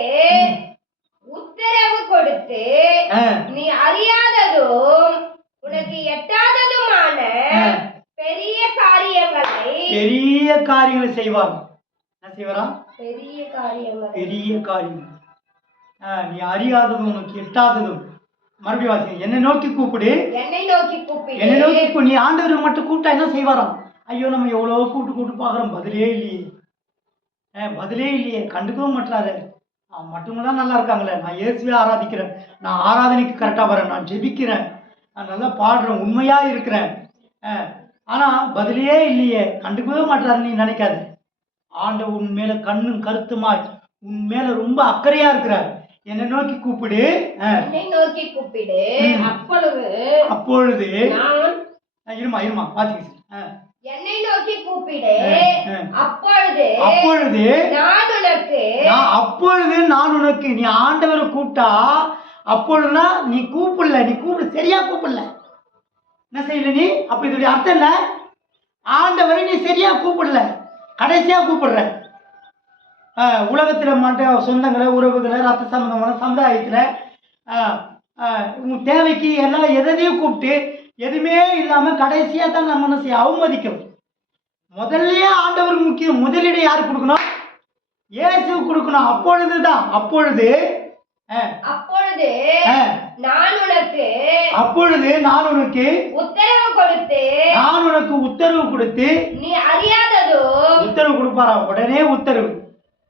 உத்தரவு கொடுத்து நீ அறியாததும் உனக்கு எட்டாததுமான பெரிய காரியங்களை செய்வார். என்ன செய்வாரா? பெரிய காரியம். நீ அறியாததும் உனக்கு எட்டாததும். மறுபடியும் வாசிங்க. என்னை நோக்கி கூப்பிடு, என்னை நோக்கி நீ ஆண்டவரை மட்டும் கூப்பிட்டா என்ன செய்வாராம்? ஐயோ நம்ம எவ்வளோ கூப்பிட்டு பார்க்குறோம், பதிலே இல்லையே, கண்டுக்கவும் மாட்டாரு. அவன் மட்டும்தான் நல்லா இருக்காங்களே, நான் இயேசுவே ஆராதிக்கிறேன், நான் ஆராதனைக்கு கரெக்டாக வரேன், நான் ஜெபிக்கிறேன், நான் நல்லா பாடுறேன், உண்மையாக இருக்கிறேன், ஆனால் பதிலே இல்லையே, கண்டுக்கவே மாட்டாரு. நீ நினைக்காது. ஆண்டவர் உன் மேல கண்ணும் கருத்துமாய் உன் மேல ரொம்ப அக்கறையா இருக்கிறார். என்னை நோக்கி கூப்பிடு, அப்பொழுது இருமா வாசிங்க. என்னை நோக்கி கூப்பிடு, அப்பொழுது நான் உனக்கு நீ ஆண்டவரை கூப்பிட்டா, அப்பொழுதுனா நீ கூப்பிடு சரியா கூப்பிடல, என்ன செய்யல நீ? அப்ப இதோடைய அர்த்தம் என்ன? ஆண்டவரை நீ சரியா கூப்பிடல, கடைசியா கூப்பிடுற. உலகத்துல மட்டும் சொந்தங்களை உறவுகளை ரத்த சம்பந்தமான சமுதாயத்துல உன் தேவைக்கு எல்லாம் எதையும் கூப்பிட்டு எதுவுமே இல்லாம கடைசியா தான் நம்ம என்ன செய்ய அவமதிக்கிறோம். முதல்லயே ஆண்டவருக்கு முக்கியம். முதலீடு யாரு கொடுக்கணும்? இயேசு கொடுக்கணும். அப்பொழுது நான் உனக்கு உத்தரவு கொடுத்து நீ அறியாததோ உத்தரவு கொடுப்பாரா? உடனே உத்தரவு.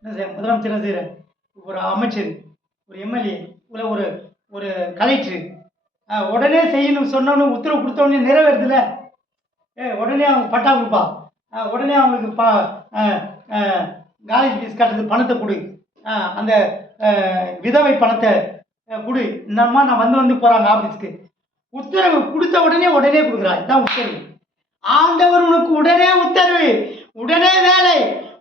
என்ன செய்ய முதலமைச்சர், என்ன செய்யற? ஒரு அமைச்சர், ஒரு எம்எல்ஏ, ஒரு கலெக்டர் உடனே செய்யணும் சொன்னோன்னு உத்தரவு கொடுத்தோடனே நிறைவேறுதுல. உடனே அவங்க பட்டா கொடுப்பா, உடனே அவங்களுக்கு காலேஜ் ஃபீஸ் கட்டுறது பணத்தை கொடு, அந்த விதவை பணத்தை கொடு. இந்தம்மா நான் வந்து போகிறாங்க ஆஃபீஸ்க்கு. உத்தரவு கொடுத்த உடனே கொடுக்குறா. இதுதான் உத்தரவு. ஆண்டவர் உனக்கு உடனே உத்தரவு, உடனே வேலை,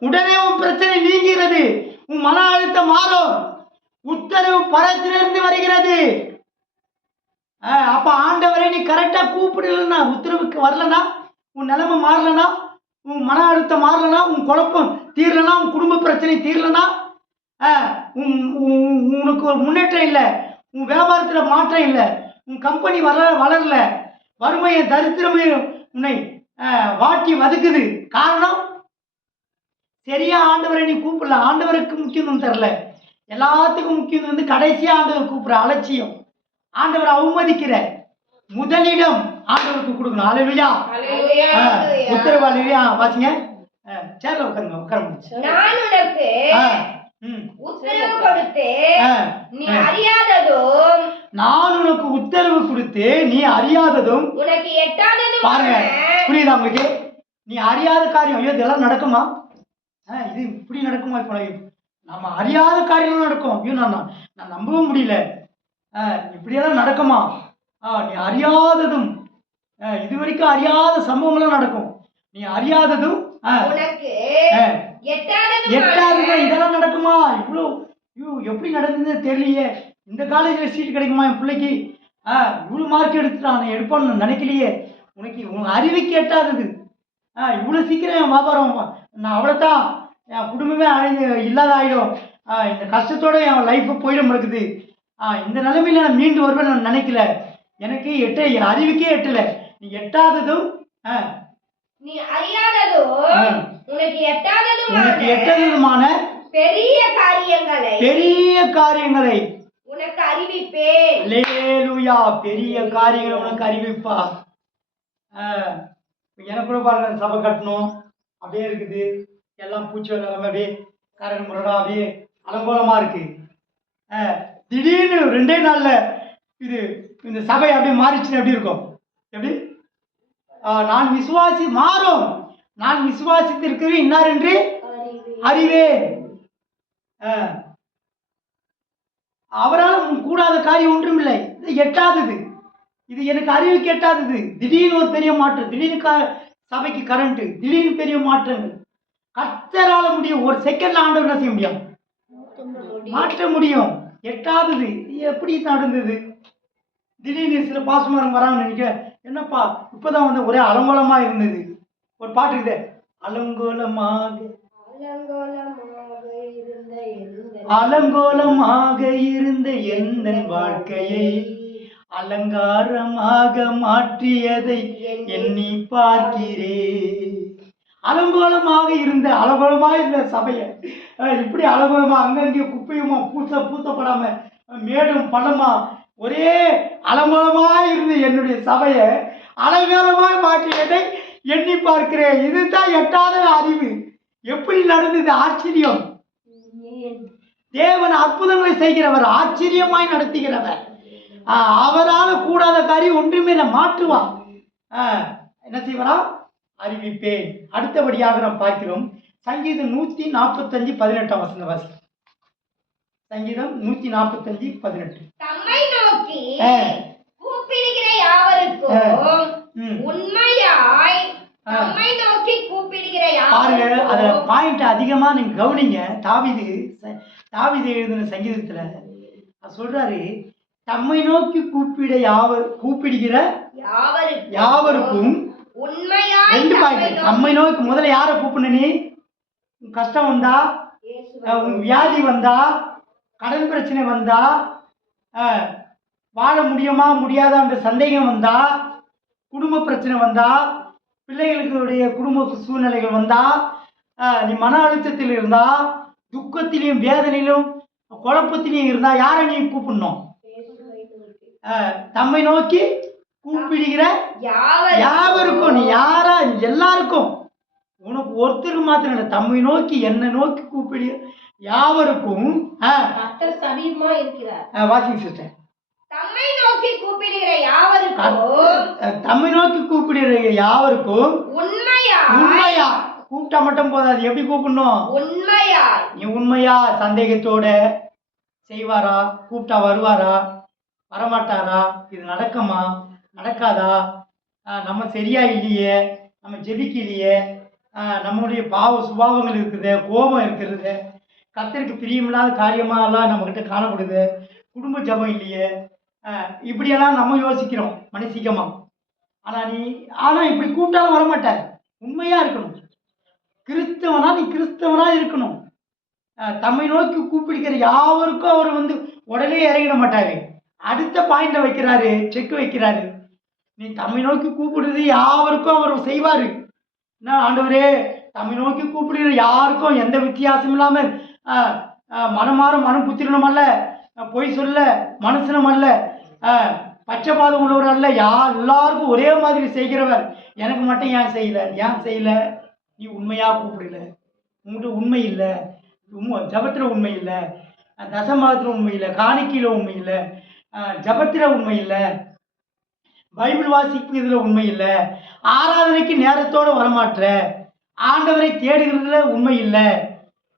உடனே உன் பிரச்சனை நீங்கிறது, உன் மன அழுத்தம் மாறும். உத்தரவு பரத்திலிருந்து வருகிறது. அப்ப ஆண்டவரை நீ கரெக்டா கூப்பிடலன்னா, உத்தரவுக்கு வரலனா, உன் நிலைமை மாறலனா, உன் மன அழுத்தம் மாறலனா, உன் குழப்பம் தீரலனா, உன் குடும்ப பிரச்சனை தீரலனா, உனக்கு ஒரு முன்னேற்றம் இல்லை, உன் வியாபாரத்தில் மாற்றம் இல்லை, உன் கம்பெனி வளரல, வறுமையை தரித்திரமையும் உன்னை வாட்டி வதுக்குது. காரணம் சரியா ஆண்டவரை நீ கூப்பிடல, ஆண்டவருக்கு முக்கியத்துவம் தரல. எல்லாத்துக்கும் முக்கியத்துவம் கடைசியா ஆண்டவர் கூப்பிடுற அலட்சியம், ஆண்டவரை அவமதிக்கிற முதலிடம் ஆண்டவருக்கு கொடுக்கணும். அல்லேலூயா. அல்லேலூயா. உத்தரவாளியா வாசிங்க. சேர்ல உட்காருங்க, உட்காருங்க. நான் உனக்கு உத்தரவு கொடுத்து நீ அறியாததும் நான் உனக்கு உத்தரவு கொடுத்து நீ அறியாததும் உனக்கு எட்டாததும் பாருங்க, புரியுதா உங்களுக்கு? நீ அறியாத காரியம், ஐயோ இதெல்லாம் நடக்குமா, இது இப்படி நடக்குமா, இப்போ நம்ம அறியாத காரியங்களும் நடக்கும். ஐயோ நான் நம்பவும் முடியல, இப்படியெல்லாம் நடக்குமா, நீ அறியாததும் இது வரைக்கும் அறியாத சம்பவங்களும் நடக்கும். நீ அறியாததும் உனக்கு எட்டாததும் இதெல்லாம் நடக்குமா, இவ்வளோ எப்படி நடந்ததுன்னு தெரியலையே, இந்த காலேஜில் சீட் கிடைக்குமா என் பிள்ளைக்கு, இவ்வளோ மார்க் எடுத்துட்டான் எடுப்பான்னு நினைக்கலையே, உனக்கு அறிவுக்கு எட்டாதது, இவ்வளோ சீக்கிரம் என் வியாபாரம் நான் அவ்வளோதான், என் குடும்பமே இல்லாத ஆகிடும், இந்த கஷ்டத்தோட என் லைஃப்பை போயிட முடக்குது, இந்த நிலைமையில நான் மீண்டு வருவேன் நான் நினைக்கல, எனக்கு என் அறிவுக்கே எட்டலை, நீ எட்டாததும் நீ அறியாததும் உனக்கு எட்டாததுமான பெரிய காரியங்களை உனக்கு அறிவிப்பேன். அல்லேலூயா. பெரிய காரியங்களை உனக்கு அறிவிப்பா. எனக்கு கூட பாருங்க, சபை கட்டணும் அப்படியே இருக்குது, எல்லாம் பூச்சி வராம அப்படியே கரண்ட் முரடா அப்படியே அலங்கோலமா இருக்கு. திடீர்னு 2 நாள்ல இந்த சபை அப்படியே மாறிச்சுன்னு எப்படி இருக்கும்? எப்படி? நான் விசுவாசி மாறும், நான் விசுவாசித்திருக்கிறேன் இன்னார் என்று அறிவேன். அவரால் கூடாத காரியம் ஒன்றும் இல்லை. இது எட்டாதது, இது எனக்கு அறிவுக்கு எட்டாதது. திடீர்னு ஒரு பெரிய மாற்றம், திடீர்னு சபைக்கு கரண்ட், திடீர்னு பெரிய மாற்றங்கள் கர்த்தரால முடியும். ஒரு செகண்ட்ல ஆண்டவர் என்ன செய்ய முடியும்? மாற்ற முடியும். எட்டாதது எப்படி நடந்தது? திடீர்னு சில பாசமாரங்க வராங்கன்னு நினைக்க, என்னப்பா இப்பதான் வந்து ஒரே அலங்கோலமா இருந்தது. ஒரு பாட்டு இருக்குது, அலங்கோலமாக இருந்த எந்த வாழ்க்கையை அலங்காரமாக மாற்றியதை எண்ணி பார்க்கிறேன். அலங்கோலமாக இருந்த சபையை இப்படி அலங்கோலமா அங்கங்கே குப்பையுமா பூசப்படாம மேடும் பள்ளமா ஒரே அலங்கோலமா இருந்த என்னுடைய சபையை அலங்காரமாய் மாற்றியதை எண்ணி பார்க்கிறேன். இதுதான் எட்டாத அறிவு. எப்படி நடந்தது? ஆச்சரியம். தேவன் அற்புதங்களை செய்கிறவர், ஆச்சரியமாய் நடத்துகிறவர். அவரால் கூடாத காரியம் ஒன்றுமே இல்லை, மாற்றுவார். என்ன செய்வாரா? அறிவிப்பேன். அடுத்தபடியாக நாம் பார்க்கிறோம் சங்கீதம் 145 18 வசனம் வாசி. சங்கீதம் 145:18. தம்மை நோக்கி கூப்பிடுகிற யாவருக்கும் உண்மையாய் தம்மை நோக்கி கூப்பிடுகிற பாருங்க, அதுல பாயிண்ட் அதிகமா நீங்க கவனிங்க. தாவீது எழுதின சங்கீதத்துல சொல்றாரு, தம்மை நோக்கி கூப்பிடுகிற யாவருக்கும் உண்மையாய். 2 பாயிண்ட். தம்மை நோக்கி முதல்ல யாரை கூப்பிடணும்? நீ கஷ்டம் வந்தா, உன் வியாதி வந்தா, கடன் பிரச்சனை வந்தா, வாழ முடியுமா முடியாதான்ற சந்தேகம் வந்தா, குடும்ப பிரச்சனை வந்தா, பிள்ளைகளுடைய குடும்ப சூழ்நிலைகள் வந்தா, நீ மன அழுத்தத்தில் இருந்தா, துக்கத்திலையும் வேதனையிலும் குழப்பத்திலையும் இருந்தா யாரை நீ கூப்பிடணும்? தம்மை நோக்கி கூப்பிடுகிற யாவருக்கும். நீ யாரா? எல்லாருக்கும். உனக்கு ஒருத்தருக்கு மாத்திரம் இல்லை, தம்மை நோக்கி என்னை நோக்கி கூப்பிடுகிற யாவருக்கும். சமீபமா இருக்கிறார். Washing sister. தம்மை நோக்கி கூப்பிடுகிற யாவருக்கும் உண்மையா. கூப்பிட்டா மட்டும் போதாது, எப்படி கூப்பிடணும்? நீ உண்மையா சந்தேகத்தோட செய்வாரா? கூப்பிட்டா வருவாரா? வரமாட்டாரா? இது நடக்குமா நடக்காதா? நம்ம சரியா இல்லையே, நம்ம ஜெபிக்கலையே, நம்மளுடைய பாவ சுபாவங்கள் இருக்குது, கோபம் இருக்கிறது, கர்த்தருக்கு பிரியமில்லாத காரியமாலாம் நம்மக்கிட்ட காணப்படுது, குடும்ப ஜபம் இல்லையே, இப்படியெல்லாம் நம்ம யோசிக்கிறோம் மனசிக்கமா. ஆனால் இப்படி கூப்பிட்டாலும் வரமாட்டார். உண்மையாக இருக்கணும். நீ கிறிஸ்தவனா இருக்கணும். தம்மை நோக்கி கூப்பிடுகிற யாவருக்கும் அவர் வந்து உடனே இறங்கிட மாட்டாரு. அடுத்த பாயிண்ட வைக்கிறாரு, செக் வைக்கிறாரு. நீ தம்மை நோக்கி கூப்பிடுறது யாவருக்கும் அவர் செய்வாரு. என்ன ஆண்டவரே, தம்மை நோக்கி கூப்பிடுகிற யாருக்கும் எந்த வித்தியாசம் இல்லாமல் மனமாற மனம் புத்திரனும் அல்ல, பொய் சொல்ல மனுஷனும் அல்ல, பட்சபாதம் உள்ளவர் அல்ல, எல்லாருக்கும் ஒரே மாதிரி செய்கிறவர். எனக்கு மட்டும் ஏன் செய்யல? நீ உண்மையாக கூப்பிடல, உங்கள்கிட்ட உண்மை இல்லை, ஜபத்தில் உண்மை இல்லை, தசமாதத்தில் உண்மை இல்லை, காணிக்கையில் உண்மை இல்லை, ஜபத்தில் உண்மை இல்லை, பைபிள் வாசிப்பதில் உண்மை இல்லை, ஆராதனைக்கு நேரத்தோடு வரமாற்ற, ஆண்டவரை தேடுகிறதுல உண்மை இல்லை.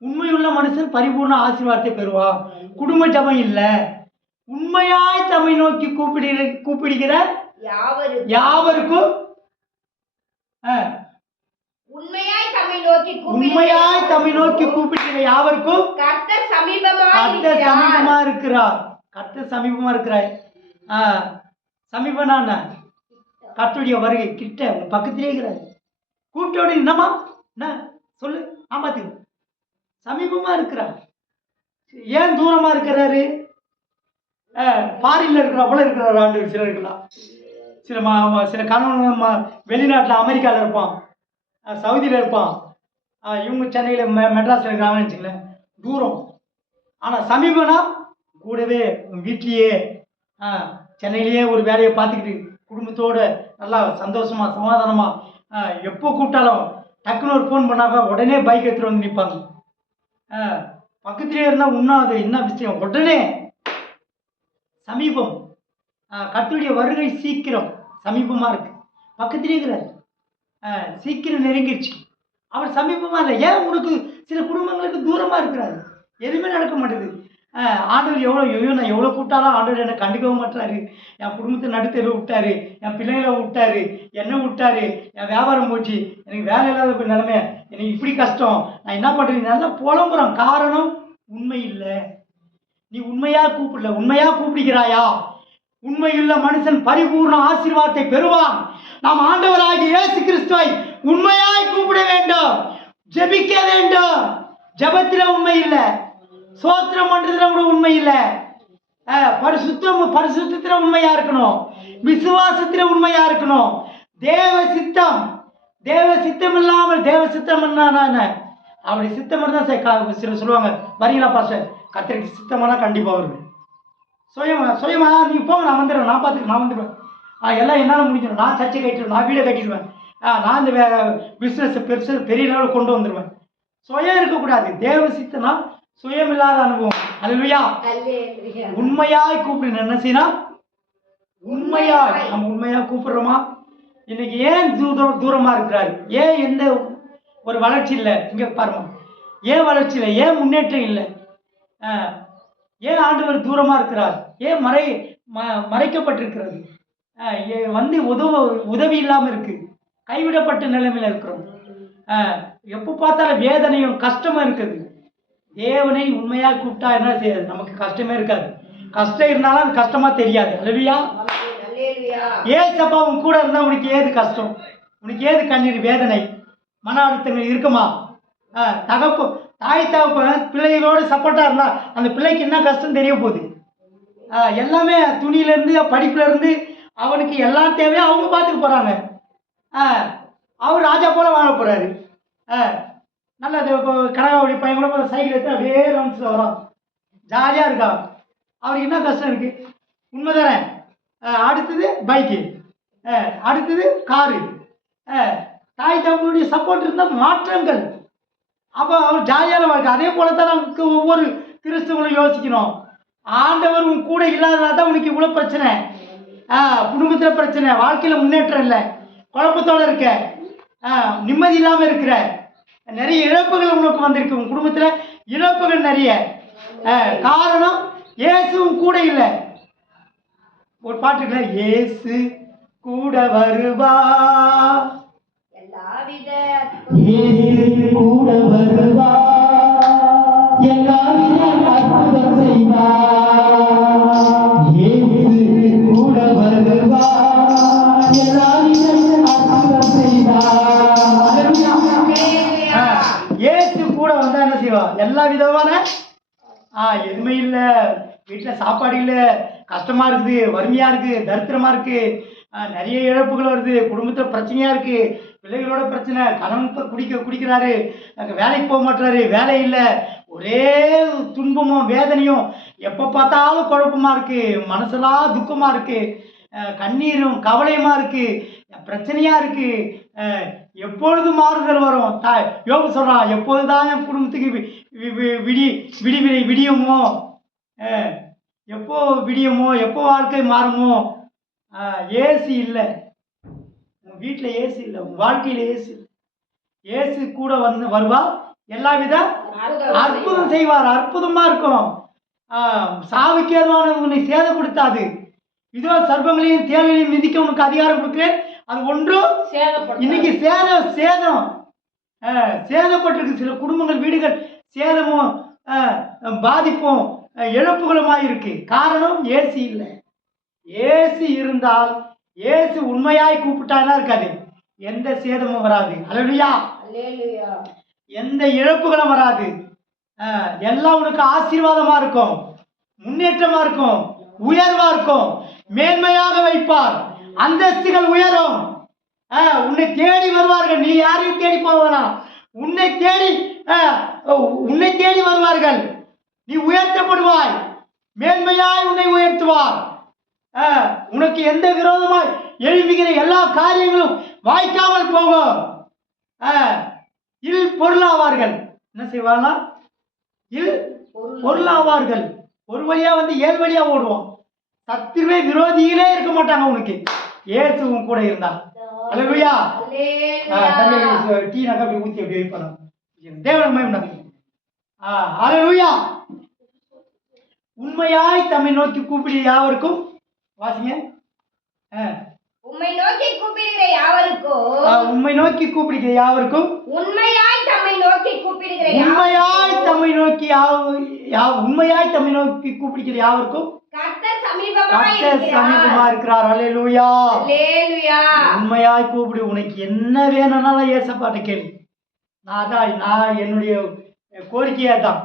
உண்மையுள்ள மனுஷன் பரிபூர்ண ஆசீர்வாதத்தை பெறுவான். குடும்ப ஜபம் இல்லை. உண்மையாய் தம்மை நோக்கி கூப்பிடுகிற யாவருக்கும் உண்மையாய் தம்மை நோக்கி கூப்பிடுகிற யாவருக்கும் கர்த்தர் சமீபமா இருக்கிறார். சமீபனா என்ன? கர்த்தருடைய வருகை கிட்ட உன் பக்கத்திலே இருக்கிறார். கூப்பிட்டோட என்னம்மா என்ன சொல்லு, ஆமாத்து சமீபமா இருக்கிறார். ஏன் தூரமா இருக்கிறாரு? ஃபாரின்ல இருக்கிற போல இருக்கிறார் ஆண்டு. சிலருக்குலாம் சில கணவன் வெளிநாட்டில் அமெரிக்காவில் இருப்பான், சவுதியில் இருப்பான், இவங்க சென்னையில் மெட்ராஸில் இருக்கிறாங்கன்னு வச்சுங்களேன், தூரம். ஆனால் சமீபம்னா கூடவே வீட்லேயே சென்னையிலேயே ஒரு வேலையை பார்த்துக்கிட்டு குடும்பத்தோடு நல்லா சந்தோஷமாக சமாதானமாக எப்போ கூப்பிட்டாலும் டக்குன்னு ஒரு ஃபோன் பண்ணாக்கா உடனே பைக் எடுத்துகிட்டு வந்து நிற்பாங்க. பக்கத்துலேயே இருந்தால் இன்னும் அது என்ன விஷயம், உடனே சமீபம். கர்த்தருடைய வருகை சீக்கிரம் சமீபமாக இருக்குது. பக்கத்திலே இருக்கிறார், சீக்கிரம் நெருங்கிடுச்சு. அவர் சமீபமாக இல்லை. ஏன் உனக்கு சில குடும்பங்களுக்கு தூரமாக இருக்கிறாரு, எதுவுமே நடக்க மாட்டேது. ஆண்டவர் நான் எவ்வளோ கூப்பிட்டாலும் ஆண்டவர் என்னை கண்டுக்கவும் மாட்டாரு. என் குடும்பத்தை நடுத்தர விட்டாரு, என் பிள்ளைகளை விட்டாரு, என்னை விட்டாரு, என் வியாபாரம் போச்சு, எனக்கு வேலை இல்லாத நிலைமை, எனக்கு இப்படி கஷ்டம், நான் என்ன பண்ணுறேன், நல்லா புலம்புறோம். காரணம் உண்மை இல்லை. நீ உண்மையாக கூப்பிடல. உண்மையாக கூப்பிடுகிறாயா? உண்மையுள்ள மனுஷன் பரிபூர்ண ஆசீர்வாதத்தை பெறுவான். நாம் ஆண்டவராகிய இயேசு கிறிஸ்துவை உண்மையாய் கூப்பிட வேண்டும், ஜெபிக்க வேண்டும். ஜெபத்தில் உண்மை இல்லை, சோத்திரம் பண்றதுல கூட உண்மை இல்லை, பரிசுத்தத்தில் உண்மையா இருக்கணும், விசுவாசத்தில் உண்மையா இருக்கணும். தேவ சித்தம் இல்லாமல் தேவ சித்தம் என்ன? அப்படி சித்தம் தான் சில சொல்லுவாங்க, வரீங்களா பாஸ்டர், கத்திரிக்கு சித்தமானா கண்டிப்பாக வருவேன். சுயமா நீங்கள் போங்க, நான் வந்துடுவேன், நான் பார்த்துக்க, நான் வந்துடுவேன், எல்லாம் என்னால் முடிஞ்சிடும், நான் சர்ச்சை கட்டிடுவேன், நான் வீடை கட்டிடுவேன், நான் இந்த பிஸ்னஸ் பெரிய லெவலில் கொண்டு வந்துடுவேன். சுயம் இருக்கக்கூடாது. தேவ சித்தனா சுயமில்லாத அனுபவம். அல்லேலூயா. உண்மையாய் கூப்பிடுங்க. என்ன செய்யணும்? உண்மையாய். நம்ம உண்மையாக கூப்பிடுறோமா? இன்னைக்கு ஏன் தூரமாக இருக்கிறாரு? ஏன் எந்த ஒரு வளர்ச்சி இல்லை? இங்கே பாருங்க, ஏன் வளர்ச்சி இல்லை? ஏன் முன்னேற்றம் இல்லை? ஏன் ஆண்டவர் தூரமாக இருக்கிறார்? ஏன் மறைக்கப்பட்டிருக்கிறது? வந்து உதவி இல்லாமல் இருக்கு, கைவிடப்பட்ட நிலைமையில் இருக்கிறோம். எப்போ பார்த்தாலும் வேதனையும் கஷ்டமும் இருக்குது. தேவனை உண்மையாக கூப்பிட்டா என்ன செய்யாது? நமக்கு கஷ்டமே இருக்காது. கஷ்டம் இருந்தாலும் அது கஷ்டமாக தெரியாது. அல்லேலூயா. ஏசப்பா உன் கூட இருந்தால் உனக்கு ஏது கஷ்டம், உனக்கு ஏது கண்ணீர், வேதனை, மன அழுத்தங்கள் இருக்குமா? தாய் தகப்பன் பிள்ளைகளோடு சப்போர்ட்டாக இருந்தால் அந்த பிள்ளைக்கு என்ன கஷ்டம் தெரிய போகுது? எல்லாமே துணியிலேருந்து படிப்புலேருந்து அவனுக்கு எல்லா தேவையும் அவங்க பார்த்துக்க போகிறாங்க. அவர் ராஜா போல் வாழ போகிறாரு. நல்லா இப்போ கனகாவுடைய பையன் கூட சைக்கிள் எடுத்து அப்படியே ரவுண்ட்ஸில் வரோம், ஜாலியாக இருக்கா. அவருக்கு என்ன கஷ்டம் இருக்குது? உண்மை தானே? அடுத்தது பைக்கு, அடுத்தது காரு. தாய் தகப்பனுடைய சப்போர்ட் இருந்தால் மாற்றங்கள். அப்போ அவர் ஜாலியான வாழ்க்கை. அதே போல தான் நமக்கு ஒவ்வொரு கிறிஸ்தவங்களும் யோசிக்கணும். ஆண்டவர் உன் கூட இல்லாதனால தான் உனக்கு இவ்வளோ பிரச்சனை, குடும்பத்தில் பிரச்சனை, வாழ்க்கையில் முன்னேற்றம் இல்லை, குழப்பத்தோடு இருக்க, நிம்மதி இல்லாமல் இருக்கிற, நிறைய இழப்புகள் உனக்கு வந்திருக்கு. உன் குடும்பத்தில் இழப்புகள் நிறைய. காரணம் இயேசுவும் கூட இல்லை. ஒரு பாட்டு இருக்குல்ல, இயேசு கூட வருவா, இயேசு கூட வருவா, எல்லாவித அற்புதம் செய்வா, இயேசு கூட வருவா, எல்லாவித அற்புதம் செய்வா. இயேசு கூட வந்தா என்ன செய்வா? எல்லா விதமான எதுவுமே இல்லை, வீட்டில் சாப்பாடு இல்லை, கஷ்டமாக இருக்குது, வறுமையாக இருக்குது, தரித்திரமாக இருக்குது, நிறைய இழப்புகள் வருது, குடும்பத்தில் பிரச்சனையாக இருக்குது, பிள்ளைகளோட பிரச்சனை, கணவன் குடிக்கிறாரு, வேலைக்கு போக மாட்டுறாரு, வேலை இல்லை, ஒரே துன்பமும் வேதனையும், எப்போ பார்த்தாலும் குழப்பமாக இருக்குது, மனசெல்லாம் துக்கமாக இருக்குது, கண்ணீரும் கவலையுமா இருக்கு, பிரச்சனையா இருக்கு, எப்பொழுது மாறுதல் வரும்? யோபு சொல்றான், எப்போதுதான் என் குடும்பத்துக்கு விடியுமோ, எப்போ விடியுமோ, எப்போ வாழ்க்கை மாறுமோ? ஏசி இல்லை, உன் வீட்டில் ஏசி இல்லை, உன் வாழ்க்கையில் ஏசி இல்லை. ஏசு கூட வருவார், எல்லா வித அற்புதம் செய்வார். அற்புதமா இருக்கும். சாவுக்கு ஏதுவான உன்னை சேதப்படுத்தாது. இதோ சர்ப்பங்களையும் தேளையும் மிதிக்க உனக்கு அதிகாரம் கொடுக்கிறேன், அது ஒன்றும் இன்னைக்கு சேதம் சேதப்பட்டிருக்கு. சில குடும்பங்கள் வீடுகள் சேதமும் பாதிப்பும் இழப்புகளுமாய் இருக்கு. காரணம் ஏசி இல்லை. ஏசி இருந்தால், ஏசு உண்மையாய் கூப்பிட்டானா இருக்காது, எந்த சேதமும் வராது. அல்லேலூயா. எந்த இழப்புகளும் வராது. எல்லாம் உனக்கு ஆசீர்வாதமா இருக்கும், முன்னேற்றமா இருக்கும், உயர்வா இருக்கும், மேன்மையாக வைப்பார். அந்தஸ்துகள் உயரும். உன்னை தேடி வருவார்கள். நீ யாரையும் தேடி போவனா, உன்னை தேடி வருவார்கள். நீ உயர்த்தப்படுவாய், மேன்மையாய் உன்னை உயர்த்துவார். உனக்கு எந்த விரோதமாய் எழுப்புகிற எல்லா காரியங்களும் வாய்க்காமல் போகும். இல் பொருளாவார்கள். என்ன செய்வார்களா? இல் பொருளாவார்கள். ஒரு வழியா வந்து 7 வழியா ஓடுவோம். சத்துருவே விரோதியிலே இருக்க மாட்டாங்க உனக்கு, இயேசுவும் கூட இருந்தா. அல்லேலூயா. டீ நகை அப்படி ஊற்றி அப்படி வைப்போம். தேவன் மகிமை. அல்லேலூயா. உண்மையாய் தம்மை நோக்கி கூப்பிடு யாவருக்கும். வாசிங்க. உம்மை நோக்கி கூப்பிடுகிற யாவருக்கும். உம்மை நோக்கி கூப்பிடுகிற யாவருக்கும். உண்மையாய் தம்மை நோக்கி கூப்பிடுகிற உண்மையாய் தம்மை நோக்கி உண்மையாய் தம்மை நோக்கி கூப்பிடுகிற யாவருக்கும் கர்த்தர் சமீபமா இருக்கிறார். அல்லேலூயா. அல்லேலூயா. உண்மையாய் கூப்பிடு. உனக்கு என்ன வேணும்னாலும் ஏசப்பாட்ட கேளு. நான் என்னுடைய கோரிக்கையா தான்.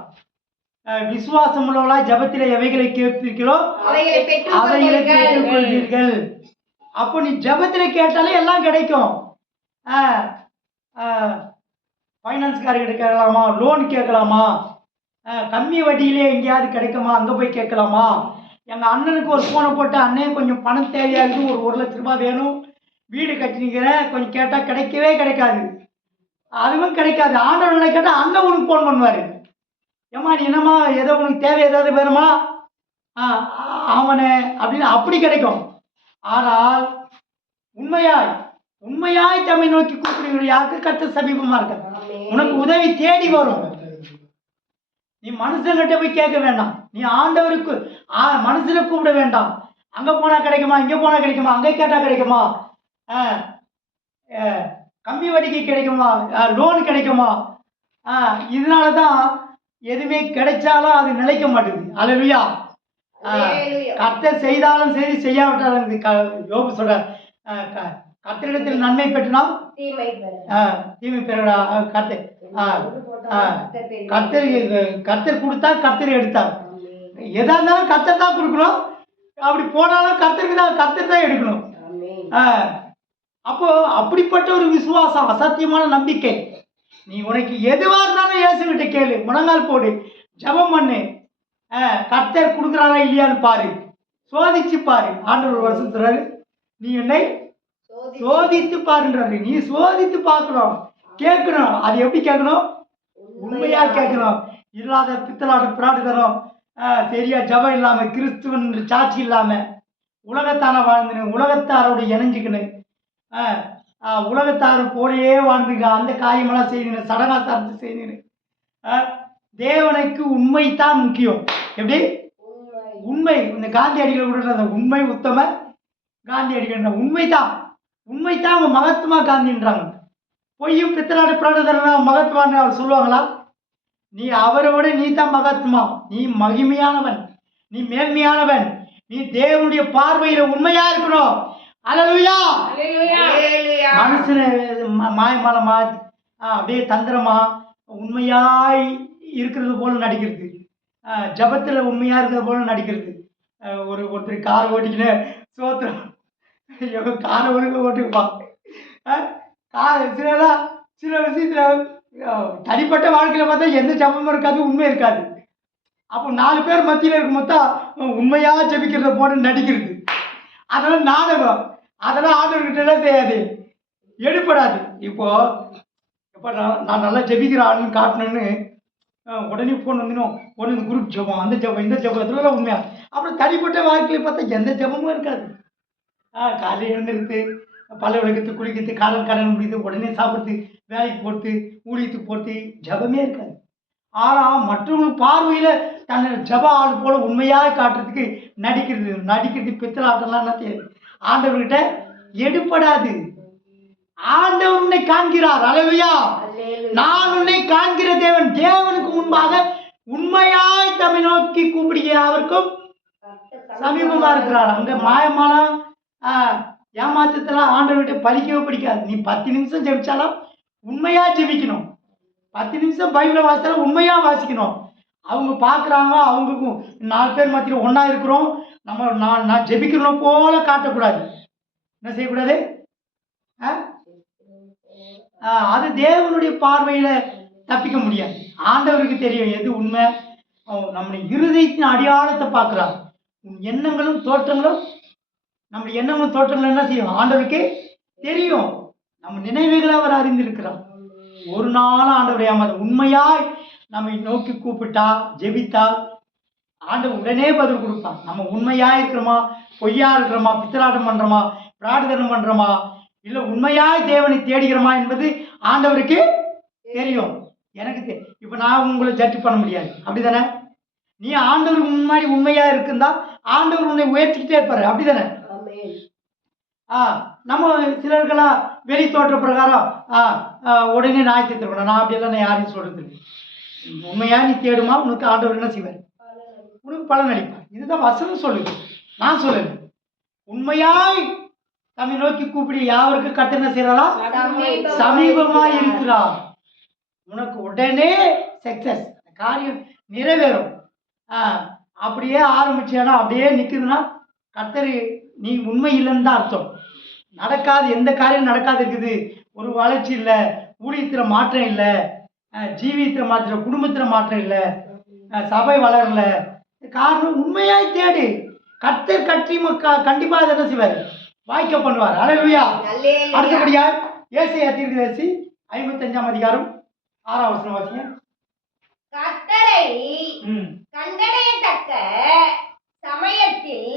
விசுவாசம் உள்ளவளா ஜபத்திலே எவைகளை கேட்பீர்களோ அவைகளை பெற்றுக் கொள்வீர்கள். அப்போ நீ ஜபத்தில் கேட்டாலே எல்லாம் கிடைக்கும். ஃபைனான்ஸ்காரர்கிட்ட கேட்கலாமா, லோன் கேட்கலாமா, கம்மி வட்டியிலே எங்கேயாவது கிடைக்குமா, அங்கே போய் கேட்கலாமா. எங்கள் அண்ணனுக்கு ஒரு ஃபோனை போட்டு, அண்ணே கொஞ்சம் பணம் தேவையாகுது, ஒரு 1 லட்ச ரூபாய் வேணும், வீடு கட்டினிக்கிறேன், கொஞ்சம் கேட்டால் கிடைக்கவே கிடைக்காது. அதுவும் கிடைக்காது. ஆண்டவனை கேட்டால் அண்ணன் உனக்கு ஃபோன் பண்ணுவார். ஏம்மா நீ என்னம்மா, ஏதோ உனக்கு தேவை ஏதாவது வேணுமா, அவனை அப்படின்னு அப்படி கிடைக்கும். ஆனால் உண்மையாய் தம்மை நோக்கி கூப்பிடுகிற யாருக்கு கர்த்தர் சமீபமா இருக்க. உனக்கு உதவி தேடி வரும். நீ மனுஷங்கிட்ட போய் கேட்க வேண்டாம். நீ ஆண்டவருக்கு மனுஷனை கூப்பிட வேண்டாம். அங்க போனா கிடைக்குமா, இங்க போனா கிடைக்குமா, அங்கே கேட்டா கிடைக்குமா, கம்மி வட்டிக்கு கிடைக்குமா, லோன் கிடைக்குமா. இதனாலதான் எதுவுமே கிடைச்சாலும் அது நிலைக்க மாட்டேங்குது. அல்லேலூயா. கர்த்தர் செய்தாலும் சரி, செய்யாவிட்டாலும் யோபு சொல்ற, கர்த்தரிடத்தில் நன்மை பெற்றினால் தீமை பெறடா. கர்த்தர் கொடுத்தா கர்த்தர் எடுத்தார். எதா இருந்தாலும் கர்த்தர் தான் கொடுக்கணும். அப்படி போனாலும் கர்த்தர் தான் எடுக்கணும். அப்போ அப்படிப்பட்ட ஒரு விசுவாசம், அசத்தியமான நம்பிக்கை. நீ உனக்கு எதுவா இருந்தாலும் இயேசுகிட்ட கேளு, முழங்கால் போடு, ஜெபம் பண்ணு. கர்த்தர் கொடுக்குறாரா இல்லையான்னு பாரு, சோதிச்சு பாரு. ஆண்டவர் வருஷம் சொல்றாரு, நீ என்னை சோதித்து பாருன்றாரு. நீ சோதித்து பார்க்கணும், கேட்கணும். அது எப்படி கேட்கணும்? உண்மையா கேட்கணும். இல்லாத பித்தலாட்ட பிராடுதனம், சரியா ஜபம் இல்லாம, கிறிஸ்துவன் சாட்சி இல்லாம, உலகத்தான வாழ்ந்துன்னு, உலகத்தாரோட இணைஞ்சுக்கணும், உலகத்தாரு போலேயே வாழ்ந்துக்க, அந்த காரியமெல்லாம் செய்யணும், சடங்காசாரத்தை செய்யணும். தேவனுக்கு உண்மை தான் முக்கியம். எப்படி? உண்மை. இந்த காந்தியடிகள் கூட அந்த உண்மை உத்தம காந்தியடிகள் உண்மைதான் அவங்க மகத்துவமா காந்தின்றாங்க. பொய்யும் பித்தலாடு பிராடுதரனா மகத்துவான்னு அவர் சொல்லுவாங்களா? நீ அவரை விட நீ தான் மகத்துவமா, நீ மகிமையானவன், நீ மேன்மையானவன், நீ தேவனுடைய பார்வையில உண்மையா இருக்கணும். அல்லேலூயா. மனுஷன மாயமாலமா அப்படியே தந்திரமா உண்மையாய் இருக்கிறது போல நடிக்கிறது, ஜபத்தில் உண்மையாக இருக்கிறது போல நடிக்கிறது. ஒருத்தர் காரை ஓட்டிக்கின்னு சோத்திரம் காரை ஒழுங்கு ஓட்டிருப்பான். சில விஷயத்தில் தனிப்பட்ட வாழ்க்கையில் பார்த்தா எந்த ஜபமும் இருக்காது, உண்மை இருக்காது. அப்போ 4 பேர் மத்தியில் இருக்கும் மொத்தம் உண்மையாக ஜபிக்கிறத போல நடிக்கிறது. அதெல்லாம் நாடகம், அதெல்லாம் ஆண்டவர்கிட்ட எல்லாம் செய்யாது, எடுப்படாது. இப்போ நான் நல்லா ஜெபிக்கிற ஆளுன்னு காட்டணுன்னு உடனே ஃபோன் வந்துடும். ஒன்று இந்த குரூப் ஜெபம், அந்த ஜெபம், இந்த ஜெபம், இதெல்லாம் உண்மையா. அப்புறம் தனிப்பட்ட வாழ்க்கையில் பார்த்தா எந்த ஜெபமும் இருக்காது. காலையில் எழுந்திருக்கு, பல விளக்கத்து, குளிக்கிறது, கடன் முடியுது, உடனே சாப்பிடுறது, வேலைக்கு போகிறது, ஊழியத்துக்கு போகிறது, ஜெபமே இருக்காது. ஆனால் மற்றவங்க பார்வையில் தன்னை ஜெப ஆள் போல உண்மையாக காட்டுறதுக்கு நடிக்கிறது பித்தலாட்டம்லாம் என்ன தெரியாது. ஆண்டவர்கிட்ட எடுப்படாது. ஆண்டவர் உன்னை காண்கிறார். அல்லேலூயா. நான் உன்னை காண்கிற தேவன். தேவனுக்கு முன்பாக உண்மையாய் தம்மை நோக்கி கூப்பிடுகிற அவருக்கும் சமீபமா இருக்கிறார். அங்க மாயமாலாம் ஏமாற்றத்தெல்லாம் ஆண்டவர்கிட்ட பலிக்கவே பிடிக்காது. நீ 10 நிமிஷம் ஜெபிச்சாலும் உண்மையா ஜெபிக்கணும். 10 நிமிஷம் பைபிளை வாசித்தாலும் உண்மையா வாசிக்கணும். அவங்க பார்க்குறாங்க, அவங்களுக்கும் 4 பேர் மத்தியில் ஒன்றா இருக்கிறோம், நான் ஜெபிக்கிறோம் போல காட்டக்கூடாது. என்ன செய்யக்கூடாது? அது தேவனுடைய பார்வையில் தப்பிக்க முடியாது. ஆண்டவருக்கு தெரியும் எது உண்மை. நம்முடைய இருதயத்தின் அடையாளத்தை பார்க்குறார். உன் எண்ணங்களும் தோற்றங்களும், நம்முடைய எண்ணங்களும் தோற்றங்களும் என்ன செய்யும்? ஆண்டவருக்கு தெரியும். நம்ம நினைவுகளை அவர் அறிந்திருக்கிறார். ஒரு நாள் ஆண்டவர் ஏமாத உண்மையாய் நம்மை நோக்கி கூப்பிட்டா, ஜெபித்தா, ஆண்டவர் உடனே பதில் கொடுப்பார். நம்ம உண்மையா இருக்கிறோமா, பொய்யா இருக்கிறோமா, பித்தலாட்டம் பண்றோமா, பிரார்த்தனை பண்றோமா, இல்லை உண்மையாய் தேவனை தேடுகிறோமா என்பது ஆண்டவருக்கு தெரியும். எனக்கு இப்போ நான் உங்களை ஜட்ஜ் பண்ண முடியாது, அப்படிதானே? நீ ஆண்டவருக்கு முன்னாடி உண்மையா இருக்குந்தா ஆண்டவர் உன்னை உயர்த்திக்கிட்டே இருப்பாரு, அப்படிதானே? நம்ம சிலர்களா வெளி தோற்ற பிரகாரம் உடனே நியாயத்தை தருவேன். நான் அப்படியெல்லாம் நான் யாரையும் சொல்றது இல்லை. உண்மையா நீ தேடுமா, உனக்கு ஆண்டவர் என்ன செய்வார்? உனக்கு பலன் அளிப்பார். இதுதான் வசனம் சொல்லுது, நான் சொல்லல. உண்மையாய் தம்மை நோக்கி கூப்பிடி யாவருக்கு கர்த்தர் என்ன செய்யறா? சமீபமாய் இருக்கிறார். உனக்கு உடனே சக்சஸ், காரியம் நிறைவேறும். அப்படியே ஆரம்பிச்சேன்னா அப்படியே நிற்குதுன்னா கர்த்தர் நீ உண்மை இல்லைன்னு தான் அர்த்தம். நடக்காது, எந்த காரியம் நடக்காது இருக்குது. ஒரு வளர்ச்சி இல்லை, ஊழியத்தில் மாற்றம் இல்லை, ஜீவியத்தில் மாற்றம், குடும்பத்தில் மாற்றம் இல்லை, சபை வளரல. காரணம் உண்மையாய் தேடு. கர்த்தர் கண்டிப்பாக அதை என்ன செய்வார்? வாய்க்க பண்ணுவார். அல்லேலூயா. அடுத்தபடியா ஏசாயா தீர்க்கதரிசி 55ஆம் அதிகாரம் 6ஆம் வசனம் வாசிங்க. கர்த்தரை கண்டடையத்தக்க சமயத்தில்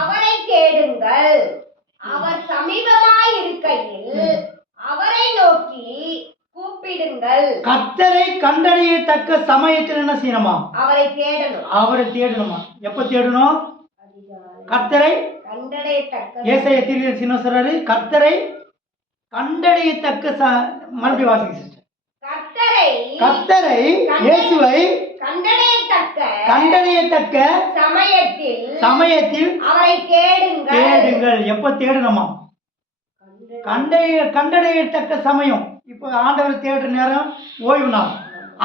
அவரை தேடுங்கள், அவர் சமீபமாய் இருக்கையில் அவரை நோக்கி கூப்பிடுங்கள். கர்த்தரை கண்டடையத்தக்க சமயத்தில் என்ன செய்யணுமா? அவரை தேடணும். அவரை தேடணுமா? எப்ப தேடணும்? கர்த்தரை கண்டடையத்தக்க. ஏசாயா தீர்க்கதரிசி என்ன சொல்றாரு? கர்த்தரை கண்டடையத்தக்க. மறுபடியும் வாசிங்க சிஸ்டர். கர்த்தரை இயேசுவை கண்டடையத்தக்க சமயத்தில் அவரை தேடுங்கள். எப்ப தேடணுமா? கண்டடையத்தக்க சமயம். இப்போ ஆண்டவர் தேடுற நேரம் ஓய்வு நாள்,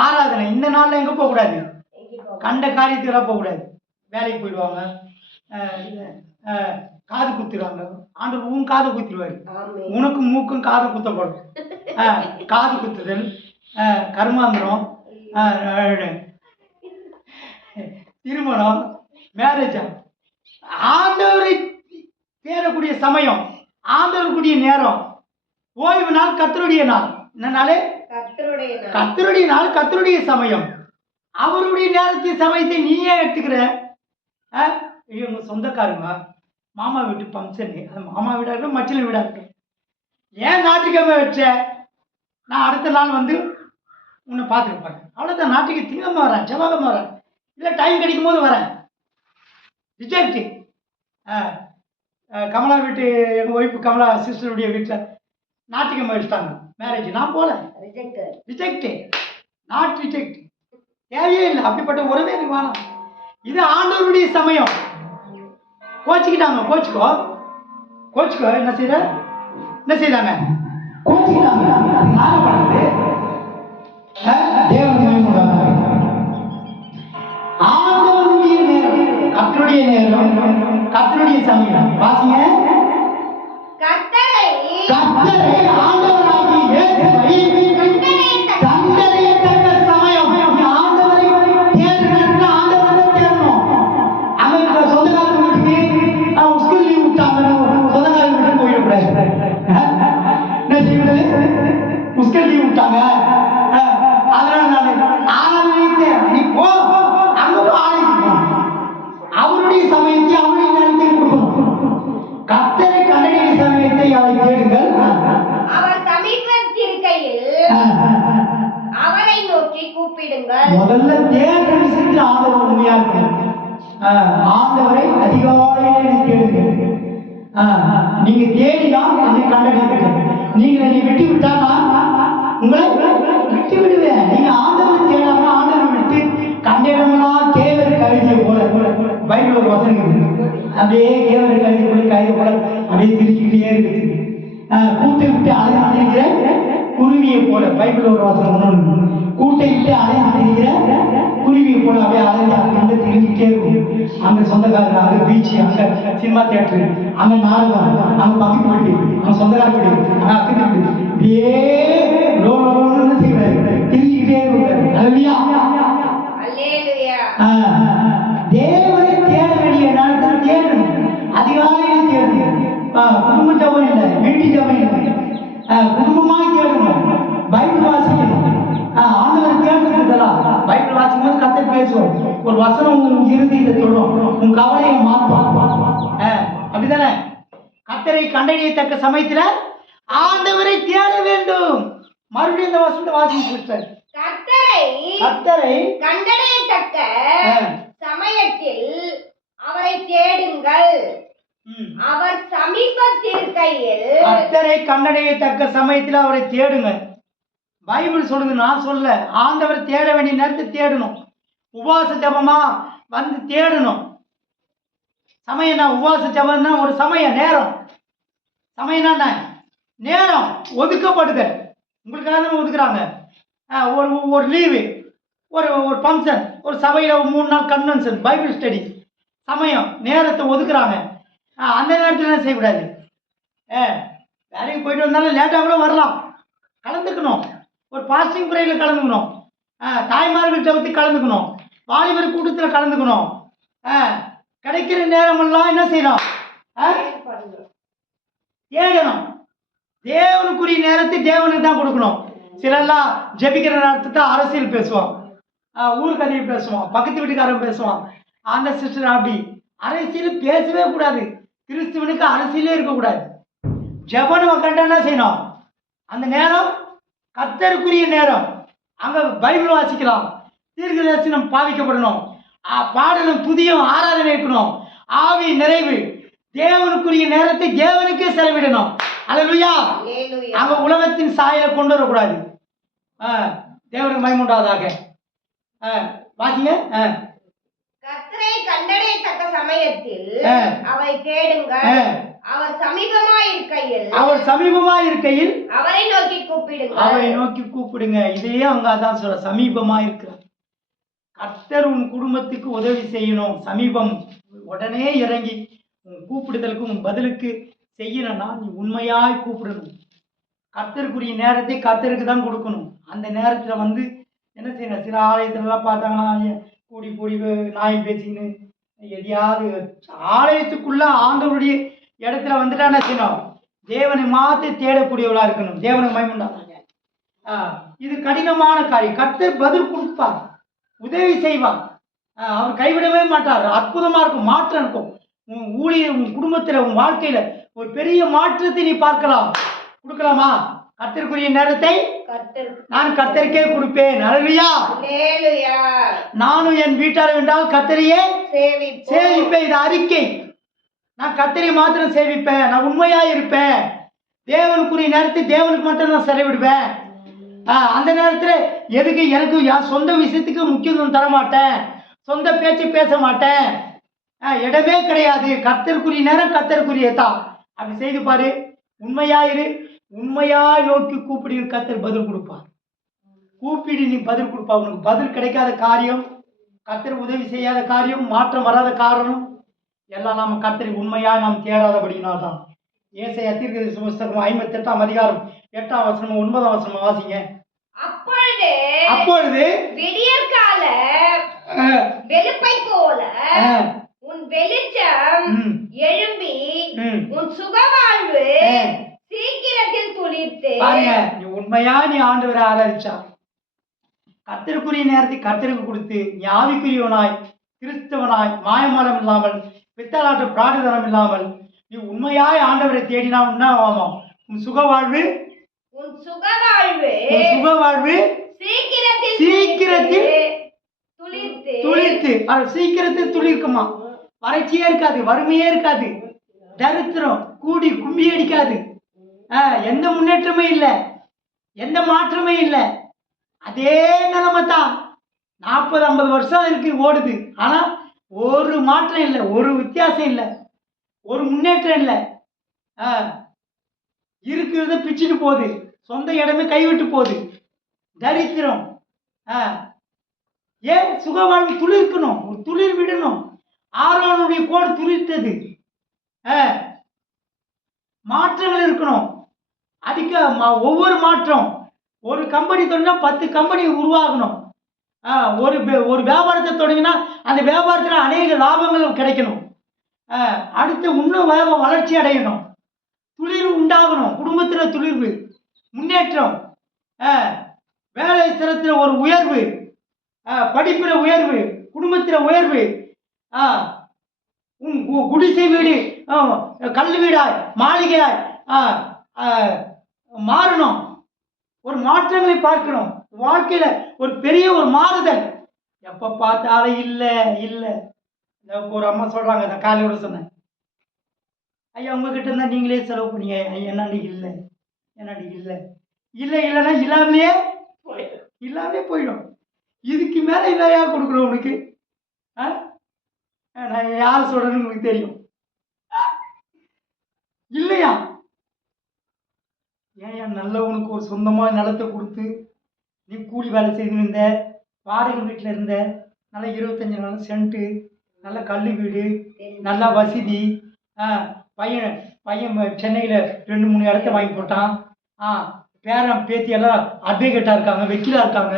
ஆராதனை. இந்த நாள்ல எங்க போக கூடாது? கண்ட காரியத்துக்கு போக கூடாது. வேலைக்கு போயிடுவாங்க, காது குத்துறாங்க. ஆண்டவர் உன் காதை குத்திடுவாரு. உனக்கு மூக்கும் காது குத்தப்படும். காது குத்துதல், கர்மாந்திரம், திருமணம், மேரேஜ். ஆண்டவரை தேடக்கூடிய சமயம், ஆண்டவருக்குரிய நேரம், ஓய்வு நாள், கர்த்தருடைய நாள். என்ன நாள்? கர்த்தருடைய நாள், கர்த்தருடைய சமயம். அவருடைய நேரத்தின் சமயத்தை நீயே எடுத்துக்கிற. இவங்க சொந்தக்காரங்க, மாமா வீட்டு ஃபங்க்ஷனு, அது மாமா வீடாக இருக்கட்டும், மச்சில வீடாக இருக்கட்டும். ஏன் ஞாயிற்றுக்கிழமை வச்ச? நான் அடுத்த நாள் வந்து உன்னை பார்த்துருப்பேன். அவ்வளோதான். நாட்டுக்கு திங்கம்மா வரேன், செவ்வாய்க்கிழமை வரேன், இல்லை டைம் கிடைக்கும் போது வரேன். ரிஜெக்டு. கமலா வீட்டு, எங்கள் ஒய்ஃபு கமலா சிஸ்டருடைய வீட்டில் ஞாயிற்றுக்கிழமை வச்சுட்டாங்க மேரேஜ். நான் போகல. ரிஜெக்டு, நாட் ரிஜெக்ட். தேவையே இல்லை, அப்படிப்பட்ட உறவே எனக்கு வேணாம். இது ஆண்டவருடைய சமயம். கோச்சிக்கிட்டாங்க, கோச்சிக்கோ. என்ன செய்தாங்க? கோச்சிக்கிட்டாங்க. ஆண்டவருடைய நேரம், கர்த்தருடைய நேரம், கர்த்தருடைய சமயம். வாசிங்க. கர்த்தரை ஆண்டவராகிய இயேசுவை கண்டடையத்தக்க சமயம். ஆண்டவரை தேடணும், ஆண்டவரை தேடணும். அங்க சொந்தக்காரங்க வீட்டுக்கு ஸ்கூல் லீவ் விட்டாங்க, தேடுற விஷயத்தில் ஆண்டவர் உண்மையா இருக்கணும். ஆண்டவரை அதிகாலையிலே தேடுங்க. நீங்க தேடினா என்னை கண்டறிவீங்க. நீங்க என்னை விட்டு விட்டா நான் உங்களை விட்டு விடுவேன். நீங்க ஆண்டவரை தேடாம ஆண்டவரை விட்டு கண்டிடமெல்லாம் கேவரை கழுதிய போல பைபிள் ஒரு வசனம் இருக்குது. அப்படியே கேவரை கழுதி போல கழுதி போல அப்படியே திருச்சிக்கிட்டே இருக்குது. கூட்டை விட்டு அலைந்து திரிகிற குருவியை போல பைபிள் ஒரு வசனம் ஒன்று. கூட்டை விட்டு அலைந்து திரிகிற குருவியை போல அப்படியே அலைந்து அங்கே திரிஞ்சுக்கிட்டே இருக்கும். அங்கே சொந்தக்காரர், அங்கே பீச்சு, அங்கே சினிமா தியேட்டரு, அங்கே நாடகம், அங்கே பக்கத்து வீட்டு, அங்கே சொந்தக்கார வீடு, அங்கே அக்கத்து வீடு, இப்படியே லோன்னு செய்வாரு, திரிஞ்சுக்கிட்டே இருக்காரு. அல்லேலூயா. அல்லேலூயா. தேவனை தேட வேண்டிய நேரத்தில் தேடணும். அதிகாலையில் தேடணும். குடும்ப ஜபம் இல்லை, வீட்டு ஜபம் இல்லை, குடும்பமாக தேடணும். பைபிள் வாசிக்கணும். ஆண்டவர் தேடுறதுலாம் பைபிள் வாசிக்கும் போது கர்த்தர் பேசுவோம். ஒரு வசனம் உன் இறுதியில சொல்லும், உன் கவலையை மாற்றும். அப்படிதானே? கர்த்தரை கண்டறியத்தக்க சமயத்துல ஆண்டவரை தேட வேண்டும். மறுபடியும் இந்த வசனத்தை வாசிச்சு கர்த்தரை கண்டடையத்தக்க சமயத்தில் அவரை தேடுங்கள். அவர் சமீபத்திருக்கையில். கர்த்தரை கண்டடையத்தக்க சமயத்தில் அவரை தேடுங்க. பைபிள் சொல்லுது, நான் சொல்ல. ஆண்டவர் தேட வேண்டிய நேரத்தை தேடணும். உபவாச ஜபமா வந்து தேடணும். சமயம்னா உபவாச ஜபம்னா ஒரு சமய நேரம். சமயம்னா நேரம் ஒதுக்கப்படுது. உங்களுக்காக தான் ஒதுக்குறாங்க. ஒரு லீவு, ஒரு ஃபங்க்ஷன், ஒரு சபையில் 3 நாள் கன்வென்ஷன், பைபிள் ஸ்டடி, சமயம் நேரத்தை ஒதுக்குறாங்க. அந்த நேரத்தில் என்ன செய்யக்கூடாது? வேலைக்கு போயிட்டு வந்தாலும் லேட்டாக கூட வரலாம், கலந்துக்கணும். ஒரு பாஸ்டிங் ப்ரேயரில் கலந்துக்கணும். தாய்மார்கள் ஜபத்தை கலந்துக்கணும். வாலிபர் கூட்டத்தில் கலந்துக்கணும். கிடைக்கிற நேரமெல்லாம் என்ன செய்யணும்? தேடணும். தேவனுக்குரிய நேரத்தை தேவனுக்கு தான் கொடுக்கணும். சிலர்லாம் ஜெபிக்கிற நேரத்துக்கு அரசியல் பேசுவான், ஊர் கதையை பேசுவான், பக்கத்து வீட்டுக்காரன் பேசுவான். அந்த சிஸ்டர் அப்படி அரசியல் பேசவே கூடாது. கிறிஸ்துவனுக்கு அரசியலே இருக்கக்கூடாது. ஜெபம் கண்டா என்ன செய்யணும்? அந்த நேரம் கர்த்தருக்குரிய நேரம். அங்கே பைபிள் வாசிக்கலாம், தீர்க்க தரிசனம் பாவிக்கப்படணும், பாடலும் துதியும் ஆராதனை இருக்கணும், ஆவி நிறைவு. தேவனுக்குரிய நேரத்தை தேவனுக்கே செலவிடணும். அல்லேலூயா. அங்க உலகத்தின் சாயலை கொண்டு வரக்கூடாது. தேவனுக்கு மகிமையுண்டாவதாக. வாசிங்க. கர்த்தரை கண்டடையத்தக்க சமயத்தில் அவரை தேடுங்கள். அவர் சமீபமாய் இருக்கையில் அவரை நோக்கி கூப்பிடுங்க. இதையே அவங்க அதான் சொல்ற, சமீபமா இருக்கிறார். கர்த்தர் உன் குடும்பத்துக்கு உதவி செய்யணும். சமீபம். உடனே இறங்கி உன் கூப்பிடுதலுக்கு உன் பதிலுக்கு செய்யணும்னா நீ உண்மையாய் கூப்பிடணும். கர்த்தருக்குரிய நேரத்தை கர்த்தருக்கு தான் கொடுக்கணும். அந்த நேரத்தில் வந்து என்ன செய்யணும்? சில ஆலயத்துலலாம் பார்த்தாங்கன்னா கூடி நாய் பேசின்னு எதையாவது ஆலயத்துக்குள்ள ஆண்டவருடைய இடத்துல வந்துட்டா என்ன செய்யணும்? தேவனை மாற்றி தேடக்கூடியவளாக இருக்கணும். தேவனுக்கு மகிமையுண்டாவதாக. இது கடினமான காரியம். கர்த்தர் பதில் கொடுப்பார், உதவி செய்வார், அவர் கைவிடவே மாட்டார். அற்புதமாக இருக்கும், மாற்றம் இருக்கும். உன் ஊழியர், உன் குடும்பத்தில், உன் வாழ்க்கையில் ஒரு பெரிய மாற்றத்தை நீ பார்க்கலாம். கொடுக்கலாமா? கர்த்தருக்குரிய நேரத்தை நான் கர்த்தருக்கே கொடுப்பேன். அல்லேலூயா. நானும் என் வீட்டார் என்றால் கர்த்தரையே சேவிப்பேன். இது அறிக்கை. நான் கர்த்தரை மாத்திரம் சேவிப்பேன். நான் உண்மையா இருப்பேன். தேவனுக்குரிய நேரத்தை தேவனுக்கு மட்டும் நான் செலவிடுவேன். அந்த நேரத்தில் எதுக்கு எனக்கு என் சொந்த விஷயத்துக்கு முக்கியத்துவம் தரமாட்டேன். சொந்த பேச்சு பேச மாட்டேன். இடமே கிடையாது. கர்த்தருக்குரிய நேரம் கர்த்தருக்குரிய தான். அப்படி செய்து பாரு. உண்மையாயிரு. உண்மையாய் நோக்கி கூப்பிடு, கர்த்தர் பதில் கொடுப்பார். கூப்பிடு, நீ பதில் கொடுப்பா. உனக்கு பதில் கிடைக்காத காரியம், கர்த்தர் உதவி செய்யாத காரியம், மாற்றம் வராத காரணம் எல்லாம் நம்ம கர்த்தரை உண்மையாக நாம் தேடாதபடினால்தான். ஏசாயா தீர்க்கதரிசி புத்தகம் 58ஆம் அதிகாரம் 8ஆம் வசனம் 9ஆம் வசனம் வாசிங்க. அப்பொழுது விடியற்கால வெளுப்பை போல உன் வெளிச்சம் எழும்பி உன் சுகவாழ்வு சீக்கிரத்தில் துளிர்த்து. நீ உண்மையா நீ ஆண்டவரை ஆராதிச்சா, கர்த்தருக்குரிய நேரத்தை கர்த்தருக்கு கொடுத்து, நீ ஆவிக்குரியவனாய் கிறிஸ்தவனாய் மாயமாலம் இல்லாமல் பித்தலாட்ட பிராடுதனம் இல்லாமல் நீ உண்மையாய் ஆண்டவரை தேடினா உன்னா ஆமாம் உன் சுகவாழ்வு சீக்கிரத்தில் துளிர்த்து அது சீக்கிரத்தில் துளிர்க்குமா, வறட்சியே இருக்காது, வறுமையே இருக்காது, தரித்திரம் கூடி கும்பி அடிக்காது, எந்த முன்னேற்றமே இல்லை, எந்த மாற்றமே இல்லை. அதே நிலைமை தான் 40-50 வருஷம் இருக்கு ஓடுது. ஆனா ஒரு மாற்றம் இல்லை, ஒரு வித்தியாசம் இல்லை, ஒரு முன்னேற்றம் இல்லை. இருக்கிறத பிச்சுட்டு போகுது, சொந்த இடமே கைவிட்டு போகுது, தரித்திரம். ஏன் சுகவாழ்வு துளிர்க்கணும், ஒரு துளிர் விடணும். ஆரோனுடைய கோடு துளிர்த்தது. மாற்றங்கள் இருக்கணும். ஒவ்வொரு மாற்றம், ஒரு கம்பெனி தொடங்கினா 10 கம்பெனி உருவாகணும். ஒரு வியாபாரத்தை தொடங்கினா அந்த வியாபாரத்தில் அநேக லாபங்கள் கிடைக்கணும். அடுத்து இன்னும் வளர்ச்சி அடையணும், துளிர்வு உண்டாகணும், குடும்பத்தில் துளிர்வு, முன்னேற்றம், வேலை ஸ்தலத்தில் ஒரு உயர்வு, படிப்பில் உயர்வு, குடும்பத்தில் உயர்வு, குடிசை வீடு கல் வீடாய் மாளிகையாய் மாறணும். ஒரு மாற்றங்களை பார்க்கணும் வாழ்க்கையில, ஒரு பெரிய ஒரு மாறுதல். எப்ப பார்த்தாலும் இல்லை இல்லை. ஒரு அம்மா சொல்றாங்க, நான் காலையோட சொன்னேன், ஐயா உங்ககிட்ட இருந்தா நீங்களே செலவு பண்ணீங்க, என்னடி இல்லை, என்னடி இல்லை இல்லை இல்லைன்னா இல்லாமலே போயிடும். இதுக்கு மேல இல்லை யார் கொடுக்குறோம் உனக்கு? நான் யார் சொல்றேன்னு உங்களுக்கு தெரியும் இல்லையா? ஏன் நல்லவனுக்கு ஒரு சொந்தமாக நிலத்தை கொடுத்து நீ கூலி வேலை செய்து இருந்த, வாடகை வீட்டில் இருந்த, நல்லா 25 நாள் சென்ட்டு, நல்ல கல் வீடு, நல்லா வசதி, பையன் சென்னையில் 2-3 இடத்த வாங்கி போட்டான். பேரன் பேத்தியெல்லாம் அட்வொகேட்டாக இருக்காங்க, வக்கீலாக இருக்காங்க.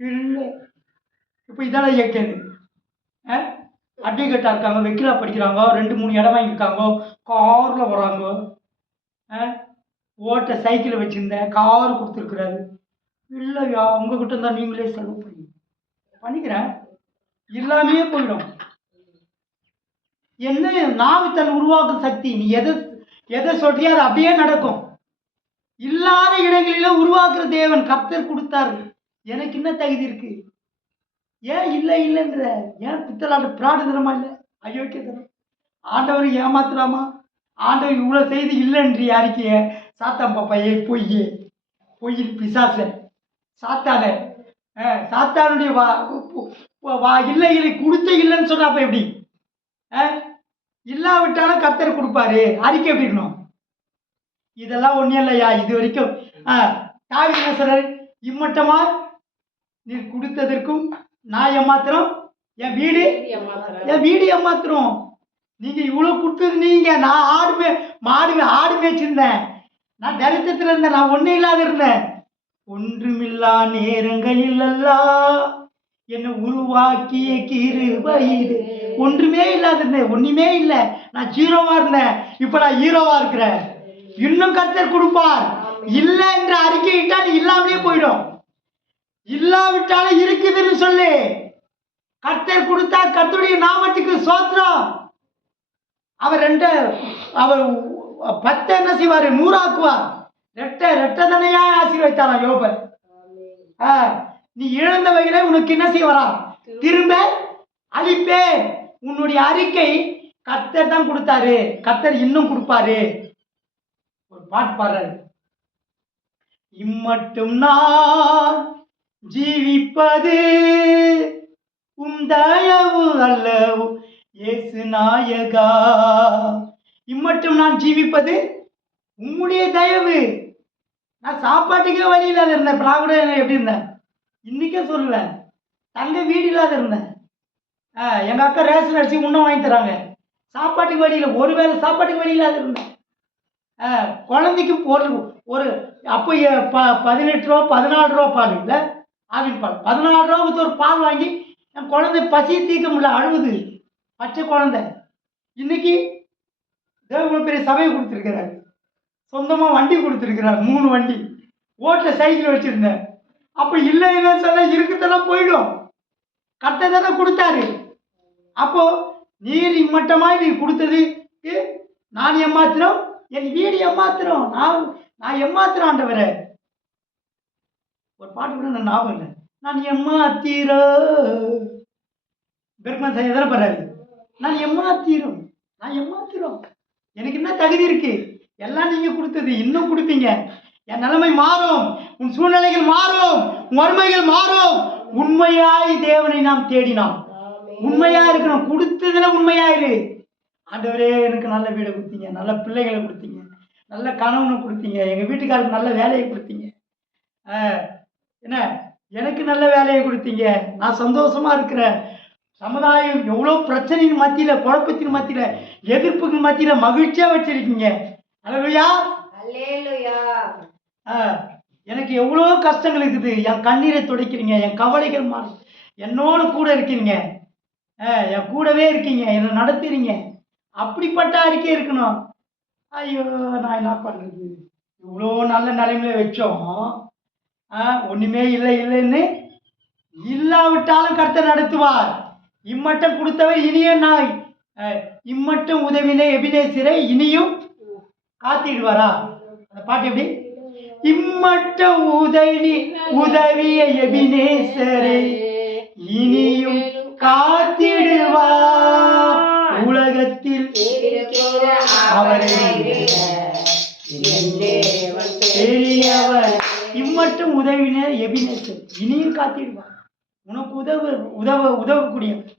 இல்லை இப்போ இதெல்லாம் இயற்கைது. அட்வொகேட்டாக இருக்காங்க, வக்கீலாக படிக்கிறாங்க, 2-3 இடம் வாங்கியிருக்காங்க, காரில் வராங்க, ஓட்ட சைக்கிளை வச்சுருந்தேன், கார் கொடுத்துருக்குறாரு. இல்லையா உங்ககிட்ட இருந்தால் நீங்களே செலவு பண்ணிக்கிறேன், இல்லாமையே போயிடும். என்ன நாவு தன் உருவாக்கும் சக்தி. நீ எதை சொல்றியோ அது அப்படியே நடக்கும். இல்லாத இடங்களில உருவாக்குற தேவன் கர்த்தர் கொடுத்தாரு. எனக்கு என்ன தகுதி இருக்கு? ஏன் இல்லை இல்லைன்ற? ஏன் பித்தலாட்ட பிராடுதனமா இல்லை, அயோக்கியத்தனம்? ஆண்டவர் ஏமாத்தலாமா? ஆண்டவர் இவ்வளோ செய்து இல்லைன்றி அறிக்கைய சாத்தான் பாப்பையே பொய்யின் பிசாச சாத்தான சாத்தானுடைய இல்லை இல்லை கொடுத்த இல்லைன்னு சொன்னா அப்ப எப்படி? இல்லாவிட்டாலும் கர்த்தர் கொடுப்பாரு, அறிக்கை எப்படி இருக்கணும்? இதெல்லாம் ஒன்றும் இல்லையா இது வரைக்கும். தாவீது என்ன சொல்றாரு? இம்மட்டமா நீ கொடுத்ததற்கும் நான் ஏமாத்திரம், என் வீடு ஏமாத்திரம். நீங்க இவ்வளவு கொடுத்தது நீங்க. நான் ஆடு மேய்ச்சிருந்தேன், நான் தரித்திரத்தில் இருந்தேன், நான் ஒன்றும் இல்லாத இருந்தேன். ஒன்றுமில்லா நேரங்களிலெல்லாம் என்னை உருவாக்கிய கிருபை இது. ஒன்றுமே இல்லாத இருந்தேன், ஒண்ணுமே இல்லை, நான் ஜீரோவா இருந்தேன். இப்ப நான் ஹீரோவா இருக்கிறேன். இன்னும் கர்த்தர் கொடுப்பார். இல்லை என்ற அறிக்கையிட்டா நீ இல்லாமலே போயிடும். இல்லாவிட்டாலும் இருக்குதுன்னு சொல்லு. கர்த்தர் கொடுத்தார், கர்த்தருடைய நாமத்துக்கு சோத்திரம். அவர் 10 என்ன செய்வாரு? 100 ஆக்குவார். ரெட்ட தனையா ஆசீர்வதித்தாராம் யோப. நீ இழந்தவைகளை உனக்கு என்ன செய்வாரா? திரும்ப அளிப்பேன். உன்னுடைய அறிக்கை கர்த்தர் தான் கொடுத்தாரு, கர்த்தர் இன்னும் கொடுப்பாரு. ஒரு பாட்டு பாடுறாரு, இம்மட்டும் நான் ஜீவிப்பது தயவு அல்லவோ இயேசு நாயகா. இம்மட்டும் நான் ஜீவிப்பது உம்முடைய தயவு. நான் சாப்பாட்டுக்கே வழி இல்லாத இருந்தேன். இப்போ நான் கூட எப்படி இருந்தேன் இன்னைக்கே சொல்லல. தங்க வீடு இல்லாத இருந்தேன். எங்கள் அக்கா ரேஷன் அரிசி உண்ணம் வாங்கி தராங்க, சாப்பாட்டுக்கு வழியில் ஒருவேளை சாப்பாட்டுக்கு வழி இல்லாத இருந்தேன். குழந்தைக்கு ஒரு அப்போ 18 ரூபா 14 ரூபா பால் இல்லை, ஆவின் பால் 14 ரூபாவுக்கு ஒரு பால் வாங்கி என் குழந்தை பசியை தீர்க்க முடியல, அழுவுது பச்சை குழந்தை. இன்னைக்கு தேவன் பெரிய சபையை கொடுத்துருக்கிறாரு, சொந்தமாக வண்டி கொடுத்துருக்கிறார், 3 வண்டி, ஓட்டில் சைக்கிள் வச்சுருந்தேன். அப்போ இல்லை இல்லைன்னு சொன்னால் இருக்குதெல்லாம் போயிடும். கர்த்தர் தானே கொடுத்தாரு. அப்போ நீர் இம்மட்டமாய் நீ கொடுத்ததுக்கு நான் ஏமாத்திரம், என் வீடு ஏமாத்திரம், நான் ஏமாத்திரம் ஆண்டவரே. ஒரு பாட்டு கூட நான் ஞாபகம் இல்லை. நான் எம்மாத்தீரோ பெருமான் சார் எதனை பண்றாரு? நான் எம்மாத்தீரும், நான் எம்மாத்திரம், எனக்கு என்ன தகுதி இருக்கு? எல்லாம் நீங்க கொடுத்தது, இன்னும் கொடுப்பீங்க. என் நிலைமை மாறும், உன் சூழ்நிலைகள் மாறும், உன் வறுமைகள் மாறும். உண்மையாய் தேவனை நாம் தேடினோம். உண்மையா இருக்கணும். கொடுத்ததுல உண்மையாயிரு. ஆண்டவரே எனக்கு நல்ல வீடை கொடுத்தீங்க, நல்ல பிள்ளைகளை கொடுத்தீங்க, நல்ல கணவனை கொடுத்தீங்க, எங்க வீட்டுக்காரருக்கு நல்ல வேலையை கொடுத்தீங்க, என்ன எனக்கு நல்ல வேலையை கொடுத்தீங்க, நான் சந்தோஷமா இருக்கிறேன். சமுதாயம் எவ்வளோ பிரச்சனையின் மத்தியில், குழப்பத்தின் மத்தியில், எதிர்ப்புகள் மத்தியில் மகிழ்ச்சியா வச்சிருக்கீங்க. அல்லேலூயா, அல்லேலூயா. எனக்கு எவ்வளோ கஷ்டங்கள் இருக்குது, என் கண்ணீரை துடைக்கிறீங்க, என் கவலைகள் மாறி என்னோட கூட இருக்கீங்க, என் கூடவே இருக்கீங்க, என்னை நடத்துறீங்க. அப்படிப்பட்ட அறிக்கை இருக்கணும். ஐயோ நான் என்ன பண்ணுறது, இவ்வளோ நல்ல நிலைமையில வச்சோம், ஒன்றுமே இல்லைன்னு இல்லாவிட்டாலும் கர்த்தர் நடத்துவார். இம்மட்டம் கொடுத்தவர் இனிய நாய், இம்மட்டம் உதவினே எபினேசரை இனியும் காத்திடுவாரா? அந்த பாட்டு எப்படி? இம்மட்டம் உதவிய எபினேசரை இனியும் காத்திடுவார். உலகத்தில் அவரை பெரியவர். இம்மட்டும் உதவின எபினேசர் இனியும் காத்திடுவார். உனக்கு உதவக்கூடியவர்,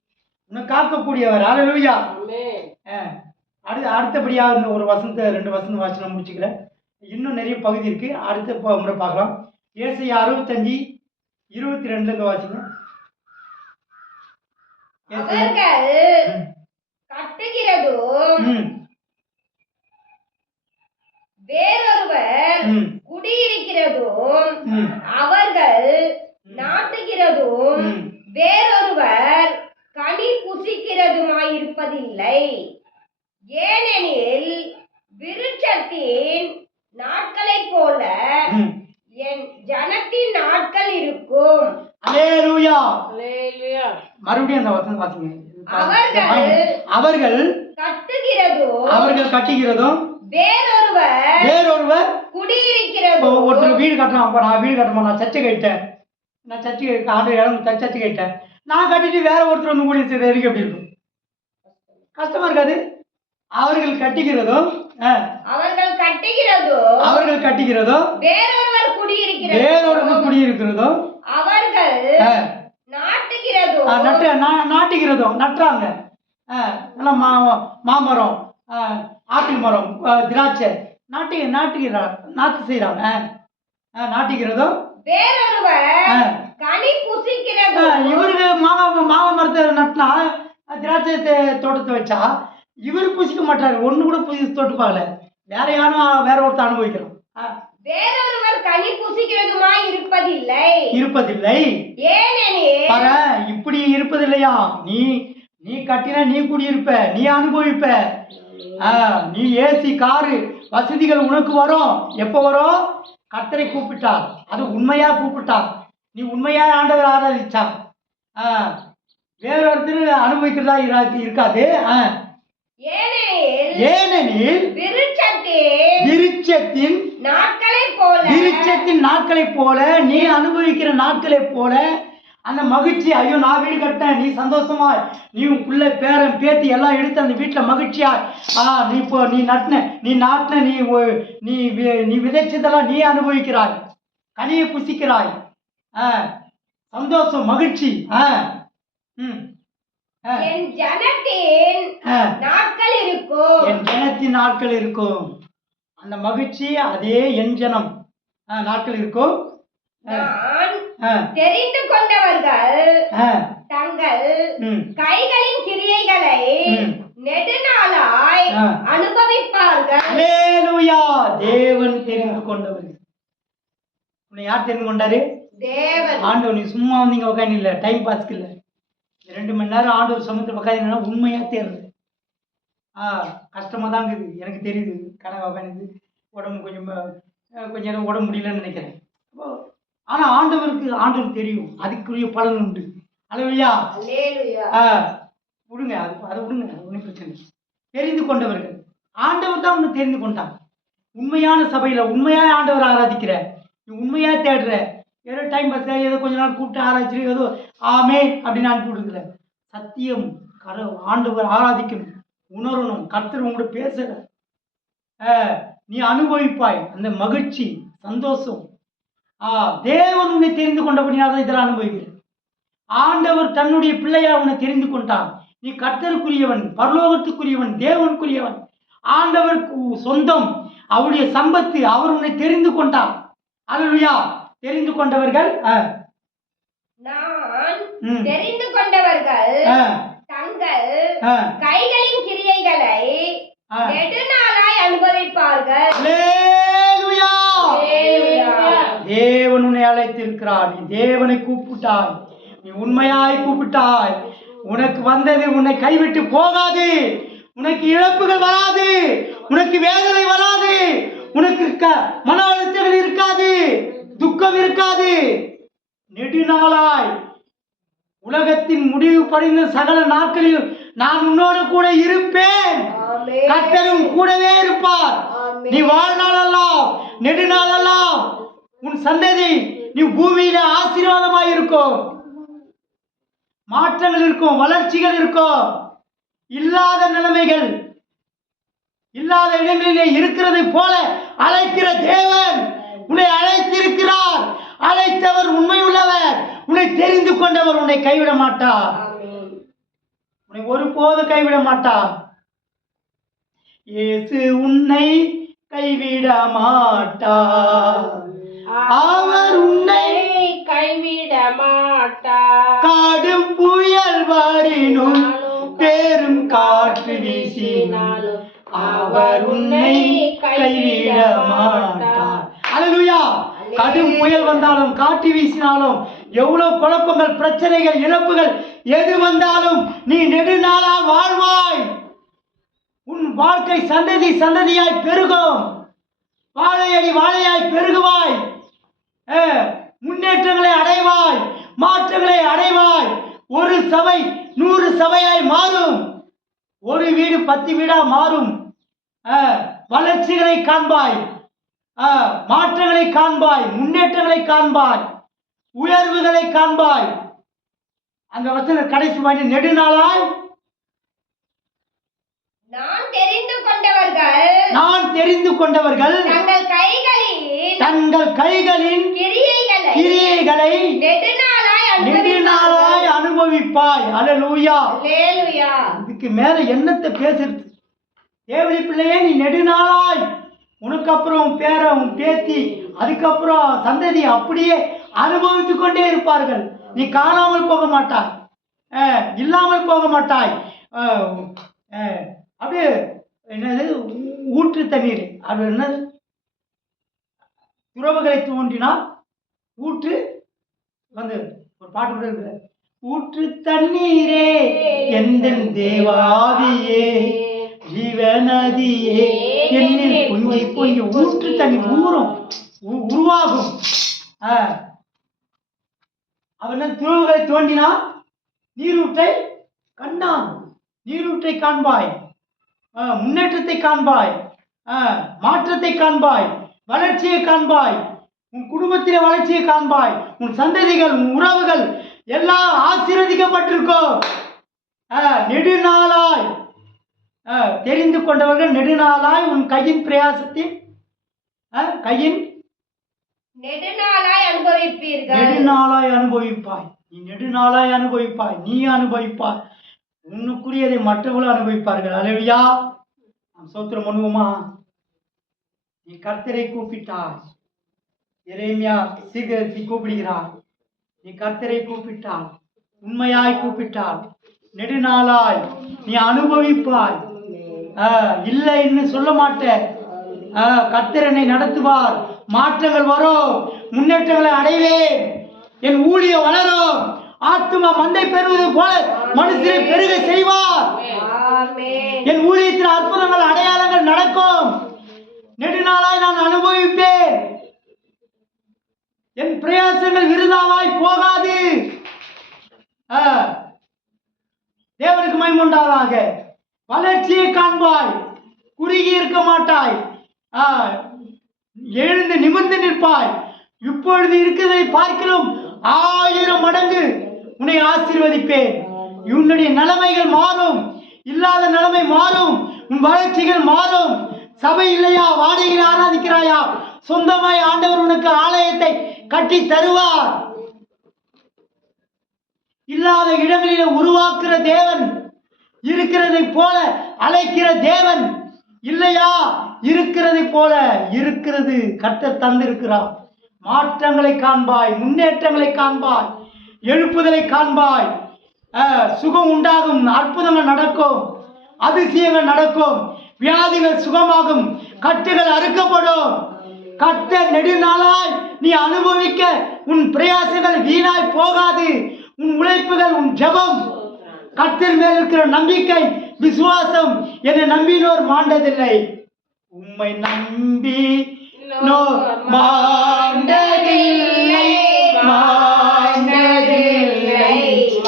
உனக்கு காக்கக்கூடியவர். அல்லேலூயா. அடுத்தபடியாக ஒரு வசனத்தை 2 வசனம் வாசனம் முடிச்சுக்கிறேன். இன்னும் நிறைய பகுதி இருக்கு, அடுத்த முறை பார்க்கலாம். ஏசாயா 65:22 வாசிங்க. கட்டுகிறதும் வேறொருவர் குடியிருக்கிறதும் அவர்கள் நாட்டுகிறதும் வேறொருவர் கனி புசிக்கிறதுமாயிருப்பதில்லை. ஏனெனில் விருட்சத்தின் நாட்களைப் போல என் ஜனத்தின் நாட்கள் இருக்கும். அல்லேலூயா, அல்லேலூயா. மறுபடியும் அந்த வசனம் வாசிங்க. அவர்கள் கட்டுகிறதும் வேறொருவர் குடியிருக்கிறதும். ஒருத்தர் வீடு கட்டலாம். அப்போ நான் வீடு கட்டணும், நான் சர்ச்சை கட்டிட்டேன், நான் சர்ச்சை ஆண்டு இடம் சர்ச்சை கட்டிட்டேன், நான் கட்டிட்டு வேற ஒருத்தர் வந்து ஊழியம் செய்த எனக்கு எப்படி இருக்கும்? கஷ்டமா இருக்காது? அவர்கள் கட்டுகிறதும் வேறொருவர் குடியிருக்கிறதும் அவர்கள் நாட்டுகிறதும் நட்டுறாங்க. எல்லாம் மாமரம், ஆப்பிள் மரம், திராட்சை நாட்டு செய்யறாங்க. நாட்டுகிறதும் இவருக்கு மாவ மரத்தை நட்டினா, திராட்சை தோட்டத்தை வச்சா இவர் புசிக்க மாட்டாரு, ஒண்ணு கூட தொட்டுப்பாங்கல. வேற யாரும் வேற ஒருத்தர் அனுபவிக்கிறோம். வேறொருவர் கனி புசிக்கிறதுமாய் இருப்பதில்லை. பாரு, இப்படி இருப்பதில்லையா? நீ கட்டின, நீ குடியிருப்ப, நீ அனுபவிப்ப. நீ ஏசி காரு வசதிகள் உனக்கு வரும். எப்போ வரும்? கர்த்தரை கூப்பிட்டார், அது உண்மையா கூப்பிட்டார், நீ உண்மையா ஆண்டவர் ஆராதிச்சா. வேறொருத்தர் அனுபவிக்கிறதா இருக்காது. ஏனெனில் விருட்சத்தின் நாட்களைப் போல நீ அனுபவிக்கிற நாட்களைப் போல அந்த மகிழ்ச்சி. ஐயோ நான் வீடு கட்டினேன், நீ சந்தோஷமா, நீ உன் பிள்ளை பேரன் பேத்தி எல்லாம் எடுத்து அந்த வீட்டில் மகிழ்ச்சியா, நீ இப்போ நீ நாட்டின நீ விதைச்சதெல்லாம் நீ அனுபவிக்கிறாய், கனியை புசிக்கிறாய். சந்தோஷம், மகிழ்ச்சி. என் ஜனத்தின் நாட்கள் இருக்கும். அந்த மகிழ்ச்சி அதே என் ஜனம் நாட்கள் இருக்கும். தெரிந்து கொண்டவர்கள் தங்கள் கைகளின் கிரியைகளை நெடுநாளாய் அனுபவிப்பார்கள். அல்லேலூயா. தேவன் தெரிந்து கொண்டவர்கள். உன்னை யார் தெரிந்து கொண்டாரு? தேவன். ஆண்டவர். நீ சும்மா வந்தீங்க உட்காந்து இல்லை, டைம் பாஸ்க்கு இல்லை, 2 மணி நேரம் ஆண்டவர் சமுத்திரம் உட்காந்து உண்மையா தேர்வு. கஷ்டமா தான் இருக்குது, எனக்கு தெரியுது. கனவு உட்காந்து உடம்பு கொஞ்சம் நேரம் உடம்பு முடியலன்னு நினைக்கிறேன். ஆனா ஆண்டவருக்கு தெரியும், அதுக்குரிய பலன் உண்டு. அல்லேலூயா. விடுங்க, அதை விடுங்க, ஒன்றும் பிரச்சனை இல்லை. தெரிந்து கொண்டவர்கள், ஆண்டவர் தான் உன்னை தெரிந்து கொண்டான். உண்மையான சபையில உண்மையா ஆண்டவர் ஆராதிக்கிற, நீ உண்மையா தேடுற, ஏதோ டைம் பாஸ் ஏதோ கொஞ்ச நாள் கூப்பிட்டு ஆராய்ச்சி ஏதோ ஆமே அப்படின்னு அனுப்பி விடுறதில்ல. சத்தியம் ஆண்டவர் ஆராதிக்கணும், உணரணும். கர்த்தர் உங்களோட பேசல, நீ அனுபவிப்பாய் அந்த மகிழ்ச்சி, சந்தோஷம். தேவன் உன்னை தெரிந்து கொண்டபடியாக இதெல்லாம் அனுபவிக்கிறேன். ஆண்டவர் தன்னுடைய பிள்ளையா உன்னை தெரிந்து கொண்டான். நீ கர்த்தருக்குரியவன், பரலோகத்துக்குரியவன், தேவனுக்குரியவன், ஆண்டவருக்கு சொந்தம், அவருடைய சம்பத்து. அவர் உன்னை தெரிந்து கொண்டார். அல்லேலூயா. தெரிந்து கொண்டவர்கள் நான் தெரிந்து கொண்டவர்கள் தங்கள் கைகளின் கிரியைகளை நெடுநாளாய் அனுபவிப்பார்கள். அல்லேலூயா. தேவன் உன்னை அழைத்திருக்கிறார். நீ தேவனை கூப்பிட்டாய், நீ உண்மையாய் கூப்பிட்டாய், உனக்கு வந்தது உன்னை கைவிட்டு போகாது. உனக்கு இழப்புகள் வராது, உனக்கு வேதனை வராது, உனக்கு மன அழுத்தங்கள் இருக்காது, துக்கம் இருக்காது. நெடுநாளாய் உலகத்தின் முடிவு பறிந்த சகல நாட்களில் நான் உன்னோடு கூட இருப்பேன். கர்த்தரும் கூடவே இருப்பார். நீ வாழ்நாளெல்லாம், நெடுநாளெல்லாம் உன் சந்ததி நீ பூமியில ஆசீர்வாதமாய் இருக்கும். மாற்றங்கள் இருக்கும், வளர்ச்சிகள் இருக்கும். இல்லாத நிலைமைகள், இல்லாத இடங்களிலே இருக்கிறதை போல அழைக்கிற தேவன் உன்னை அழைத்திருக்கிறார். அழைத்தவர் உண்மையுள்ளவர். உன்னை தெரிந்து கொண்டவர் உன்னை கைவிட மாட்டார். உன்னை ஒருபோது கைவிட மாட்டார். இயேசு உன்னை கைவிட மாட்டார். அவர் உன்னை கைவிட மாட்டார். காடும் புயல் வரினும் பெரும் காற்று வீசினாலும் அவர் உன்னை கைவிட மாட்டார். அல்லேலூயா. கடும் புயல் வந்தாலும், காற்று வீசினாலும், எவ்வளவு குழப்பங்கள், பிரச்சனைகள், இழப்புகள் எது வந்தாலும் நீ நெடுநாளா வாழ்வாய். உன் வாழ்க்கை சந்ததி சந்ததியாய் பெருகும். வாழையடி வாழையாய் பெருகுவாய். முன்னேற்றங்களை அடைவாய், மாற்றங்களை அடைவாய். ஒரு சபை 100 சபையாய் மாறும். ஒரு வீடு 10 வீடா மாறும். வளர்ச்சிகளை காண்பாய், மாற்றங்களை காண்பாய், முன்னேற்றங்களை காண்பாய், உயர்வுகளை காண்பாய். அந்த வசன கடைசி வாட்டி நெடுநாளாய் நான் தெரிந்து கொண்டவர்கள் தங்கள் கைகளின் கிரியைகளை நெடுநாளாய் அனுபவிப்பாய். அல்லேலூயா. இதுக்கு மேல என்னத்தை பேசுறது? தேவனி பிள்ளையே, நீ நெடுநாளாய், உனக்கு அப்புறம் பேரன் பேத்தி, அதுக்கப்புறம் சந்ததி அப்படியே அனுபவித்துக் கொண்டே இருப்பார்கள். நீ காணாமல் போக மாட்டாய், இல்லாமல் போக மாட்டாய். அப்படியே என்னது ஊற்று தண்ணீர், அது என்னது, துறவுகளை தோன்றினால் ஊற்று வந்து ஒரு பாட்டு கூட இருக்கு. ஊற்று தண்ணீரே எந்த தேவாதியே, ஜீவநதியே என்னில் பொங்கி பொங்கி ஊற்று தண்ணி ஊறும், உருவாகும். அவன் துறவுகளை தோன்றினா நீரூற்றை கண்டான். நீரூற்றை காண்பாய், முன்னேற்றத்தை காண்பாய், மாற்றத்தை காண்பாய், வளர்ச்சியை காண்பாய். உன் குடும்பத்திலே வளர்ச்சியை காண்பாய். உன் சந்ததிகள், உன் உறவுகள் எல்லாம் ஆசீர்வதிக்கப்பட்டிருக்கும். நெடுநாளாய் தெரிந்து கொண்டவர்கள் நெடுநாளாய் உன் கையின் பிரயாசத்தின் நெடுநாளாய் அனுபவிப்பீர்கள். நெடுநாளாய் அனுபவிப்பாய். நீ நெடுநாளாய் அனுபவிப்பாய். நீ அனுபவிப்பாய். உன்னுக்குரியதை மற்றவர்களும் அனுபவிப்பார்கள். அல்லேலூயா. நாம் ஸ்தோத்திரம் பண்ணுவோமா? நீ கர்த்தரை கூப்பிட்டாய். எரேமியா சீக்கிரத்தை கூப்பிடுகிறார். நீ கர்த்தரை கூப்பிட்டால், உண்மையாய் கூப்பிட்டால், நெடுநாளாய் நீ அனுபவிப்பாய். இல்லைன்னு சொல்ல மாட்டேன். கர்த்தர் என்னை நடத்துவார். மாற்றங்கள் வரும், முன்னேற்றங்களை அடைவேன். என் ஊழியம் வளரும். ஆத்துமா மந்தை பெறுவது போல மனுஷரை பெருக செய்வார். என் ஊழியத்தில் அற்புதங்கள், அடையாளங்கள் நடக்கும். நெடுநாளாய் நான் அனுபவிப்பேன். என் பிரயாசங்கள் விருதாவாய் போகாது. தேவனுக்கு மகிமை உண்டாவதாக. வளர்ச்சியை காண்பாய். குறுகி இருக்க மாட்டாய். எழுந்து நிமிர்ந்து நிற்பாய். இப்பொழுது இருக்கிறதை பார்க்கிறோம் 1000 மடங்கு உன்னை ஆசீர்வதிப்பேன். உன்னுடைய நிலைமைகள் மாறும், இல்லாத நிலைமை மாறும், உன் வளர்ச்சிகள் மாறும். சபை இல்லையா, வாடகையில் ஆராதிக்கிறாயா, சொந்தமாய் ஆண்டவர் உனக்கு ஆலயத்தை கட்டி தருவார். இல்லாத இடங்களிலே உருவாக்குற தேவன், இருக்கிறதை போல அழைக்கிற தேவன். இல்லையா, இருக்கிறதை போல இருக்கிறது கர்த்தர் தந்திருக்கிறார். மாற்றங்களை காண்பாய், முன்னேற்றங்களை காண்பாய், எழுப்புதலை காண்பாய். சுகம் உண்டாகும், அற்புதங்கள் நடக்கும், அதிசயங்கள் நடக்கும், வியாதிகள் சுகமாகும், கட்டுகள் அறுக்கப்படும். கர்த்தர் நெடுநாளாய் நீ அனுபவிக்க உன் பிரயாசங்கள் வீணாய் போகாது. உன் உழைப்புகள், உன் ஜெபம், கர்த்தர் மேல் இருக்கிற நம்பிக்கை, விசுவாசம், என்னை நம்பினோர் மாண்டதில்லை. உம்மை நம்பி மாண்டதில்லை, மாண்டதில்லை,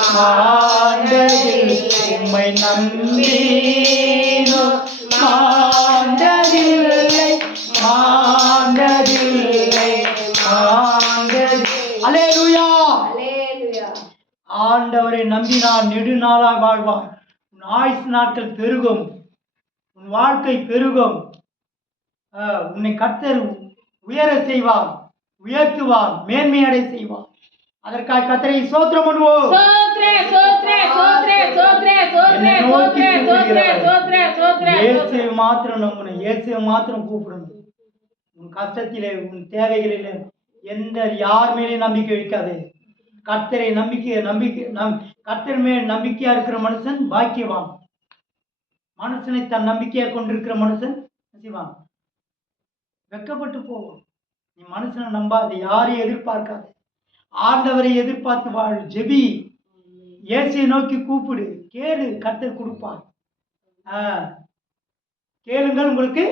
மாண்டதில்லை. உம்மை நம்பி மாண்டதில்லை, மாண்டதில்லை, மாண்டதில்லை. அல்லேலூயா. ஆண்டவரை நம்பினால் நெடுநாளாய் வாழ்வார். உன் ஆயுசு நாட்கள் பெருகும், உன் வாழ்க்கை பெருகும். உன்னை கர்த்தர் உயர செய்வார், உயர்த்துவார், மேன்மையடை செய்வார். அதற்காக கர்த்தரை ஸ்தோத்திரம் பண்ணுவோம். இயேசுவை மாத்திரம் நம்பணும், இயேசுவை மாத்திரம் கூப்பிடணும். உன் கஷ்டத்திலே, உன் தேவைகளிலே எந்த யார் மேலேயும் நம்பிக்கை வைக்காது. கர்த்தரை கர்த்தர் மேல் நம்பிக்கையா இருக்கிற மனுஷன் பாக்கியவான். மனுஷனை தன் நம்பிக்கையா கொண்டிருக்கிற மனுஷன் செய்வான், வெக்கப்பட்டு போவான். நீ மனுஷனை நம்பாது, யாரையும் எதிர்பார்க்காது, ஆண்டவரை எதிர்பார்த்து வாழ். ஜெபி, இயேசுவை நோக்கி கூப்பிடு, கேளு, கர்த்தர் கொடுப்பார். கேளுங்கள், உங்களுக்கு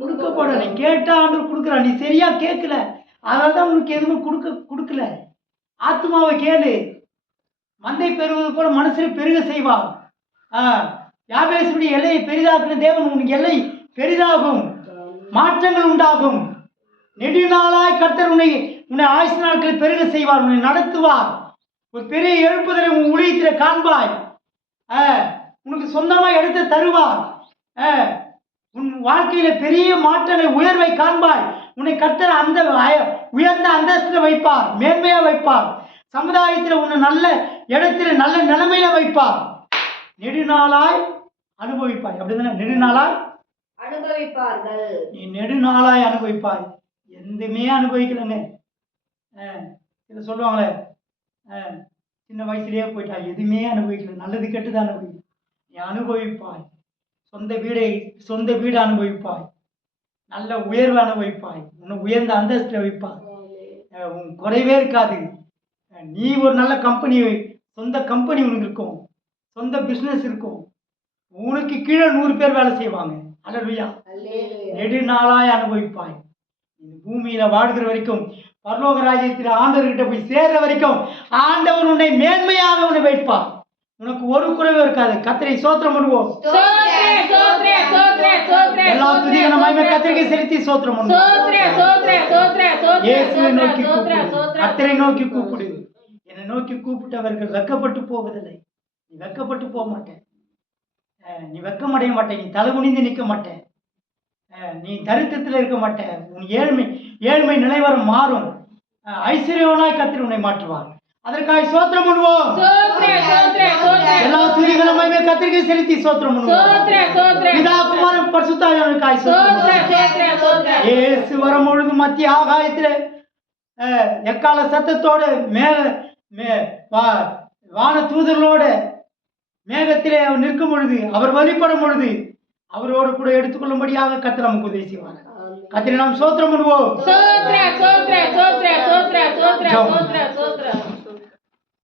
கொடுக்கப்படும். நீ கேட்டா ஆண்டவர் கொடுக்குறான். நீ சரியா கேட்கல, அதனால்தான் உங்களுக்கு எதுவும் கொடுக்கல. ஆத்மாவை கேளு. மந்தை பெறுவது போல மனுஷனை பெருக செய்வார். யாபேசுடைய எல்லையை பெரிதாக்குன தேவன் உன் எல்லை பெரிதாகும், மாற்றங்கள் உண்டாகும். நெடுநாளாய் கர்த்தர் உன்னை ஆயுசு நாட்களை பெருக செய்வார், உன்னை நடத்துவார். ஒரு பெரிய எழுப்புதலை உன் ஊழியத்தில் காண்பாய். உனக்கு சொந்தமாக எடுத்து தருவார். உன் வாழ்க்கையில பெரிய மாற்றங்களை, உயர்வை காண்பாய். உன்னை கர்த்தர் அந்த உயர்ந்த அந்தஸ்தில் வைப்பார், மேன்மையா வைப்பார். சமுதாயத்தில் உன்னை நல்ல இடத்துல, நல்ல நிலைமையில வைப்பார். நெடுநாளாய் அனுபவிப்பாய். அப்படிதானே, நெடுநாளாய் அனுபவிப்பார்கள். நீ நெடுநாளாய் அனுபவிப்பாய். எதுவுமே அனுபவிக்கலங்க. இதை சொல்லுவாங்களே, சின்ன வயசுலயே போயிட்டா, எதுவுமே அனுபவிக்கல, நல்லது கெட்டுதான் அனுபவிக்கல. நீ அனுபவிப்பாய். சொந்த வீடு அனுபவிப்பாய், நல்ல உயர்வு அனுபவிப்பாய், உன்னை உயர்ந்த அந்தஸ்தில் வைப்பாய். உன் குறைவே இருக்காது. நீ ஒரு நல்ல கம்பெனி, சொந்த கம்பெனி உனக்கு இருக்கும், சொந்த பிஸ்னஸ் இருக்கும். உனக்கு கீழே 100 பேர் வேலை செய்வாங்க. அல்லேலூயா. நெடுநாளாய் அனுபவிப்பாய். இந்த பூமியில வாழ்கிற வரைக்கும், பரலோக ராஜ்யத்தில் ஆண்டவர்கிட்ட போய் சேர்ற வரைக்கும் ஆண்டவர் உன்னை மேன்மையாக உன்னை வைப்பார். உனக்கு ஒரு குறைவு இருக்காது. கர்த்தரை ஸ்தோத்திரம் பண்ணுவோம். எல்லா துதிகளும் மகிமை கர்த்தருக்கு செலுத்தி ஸ்தோத்திரம் பண்ணுவோம். இயேசுவை நோக்கி கூப்பிடு, கர்த்தரை நோக்கி கூப்பிடு. என்னை நோக்கி கூப்பிட்டவர்கள் வெக்கப்பட்டு போவதில்லை. நீ வெக்கப்பட்டு போக மாட்டேன், நீ வெக்கமடைய மாட்டேன், நீ தலை குனிந்து நிற்க மாட்டேன், நீ தரித்திரத்தில் இருக்க மாட்டேன். உன் ஏழ்மை நிலைவரம் மாறும். ஐஸ்வர்யவனாய் கர்த்தர் உன்னை மாற்றுவார். அதற்காக ஸ்தோத்திரம் பண்ணுவோம். எல்லா துதிகளும் மகிமை கர்த்தருக்கு செலுத்தி ஸ்தோத்திரம் பண்ணுவோம். பிதா குமாரன் பரிசுத்த ஆவியானவருக்காய் ஸ்தோத்திரம். இயேசு வரும்பொழுது மத்திய ஆகாயத்திலே எக்கால சத்தத்தோடு வான தூதர்களோடு மேகத்திலே அவர் நிற்கும் பொழுது, அவர் வழிபடும் பொழுது அவரோடு கூட எடுத்துக்கொள்ளும்படியாக கர்த்தர் நமக்கு உதவி செய்வார். கர்த்தரை நாம் ஸ்தோத்திரம் பண்ணுவோம்.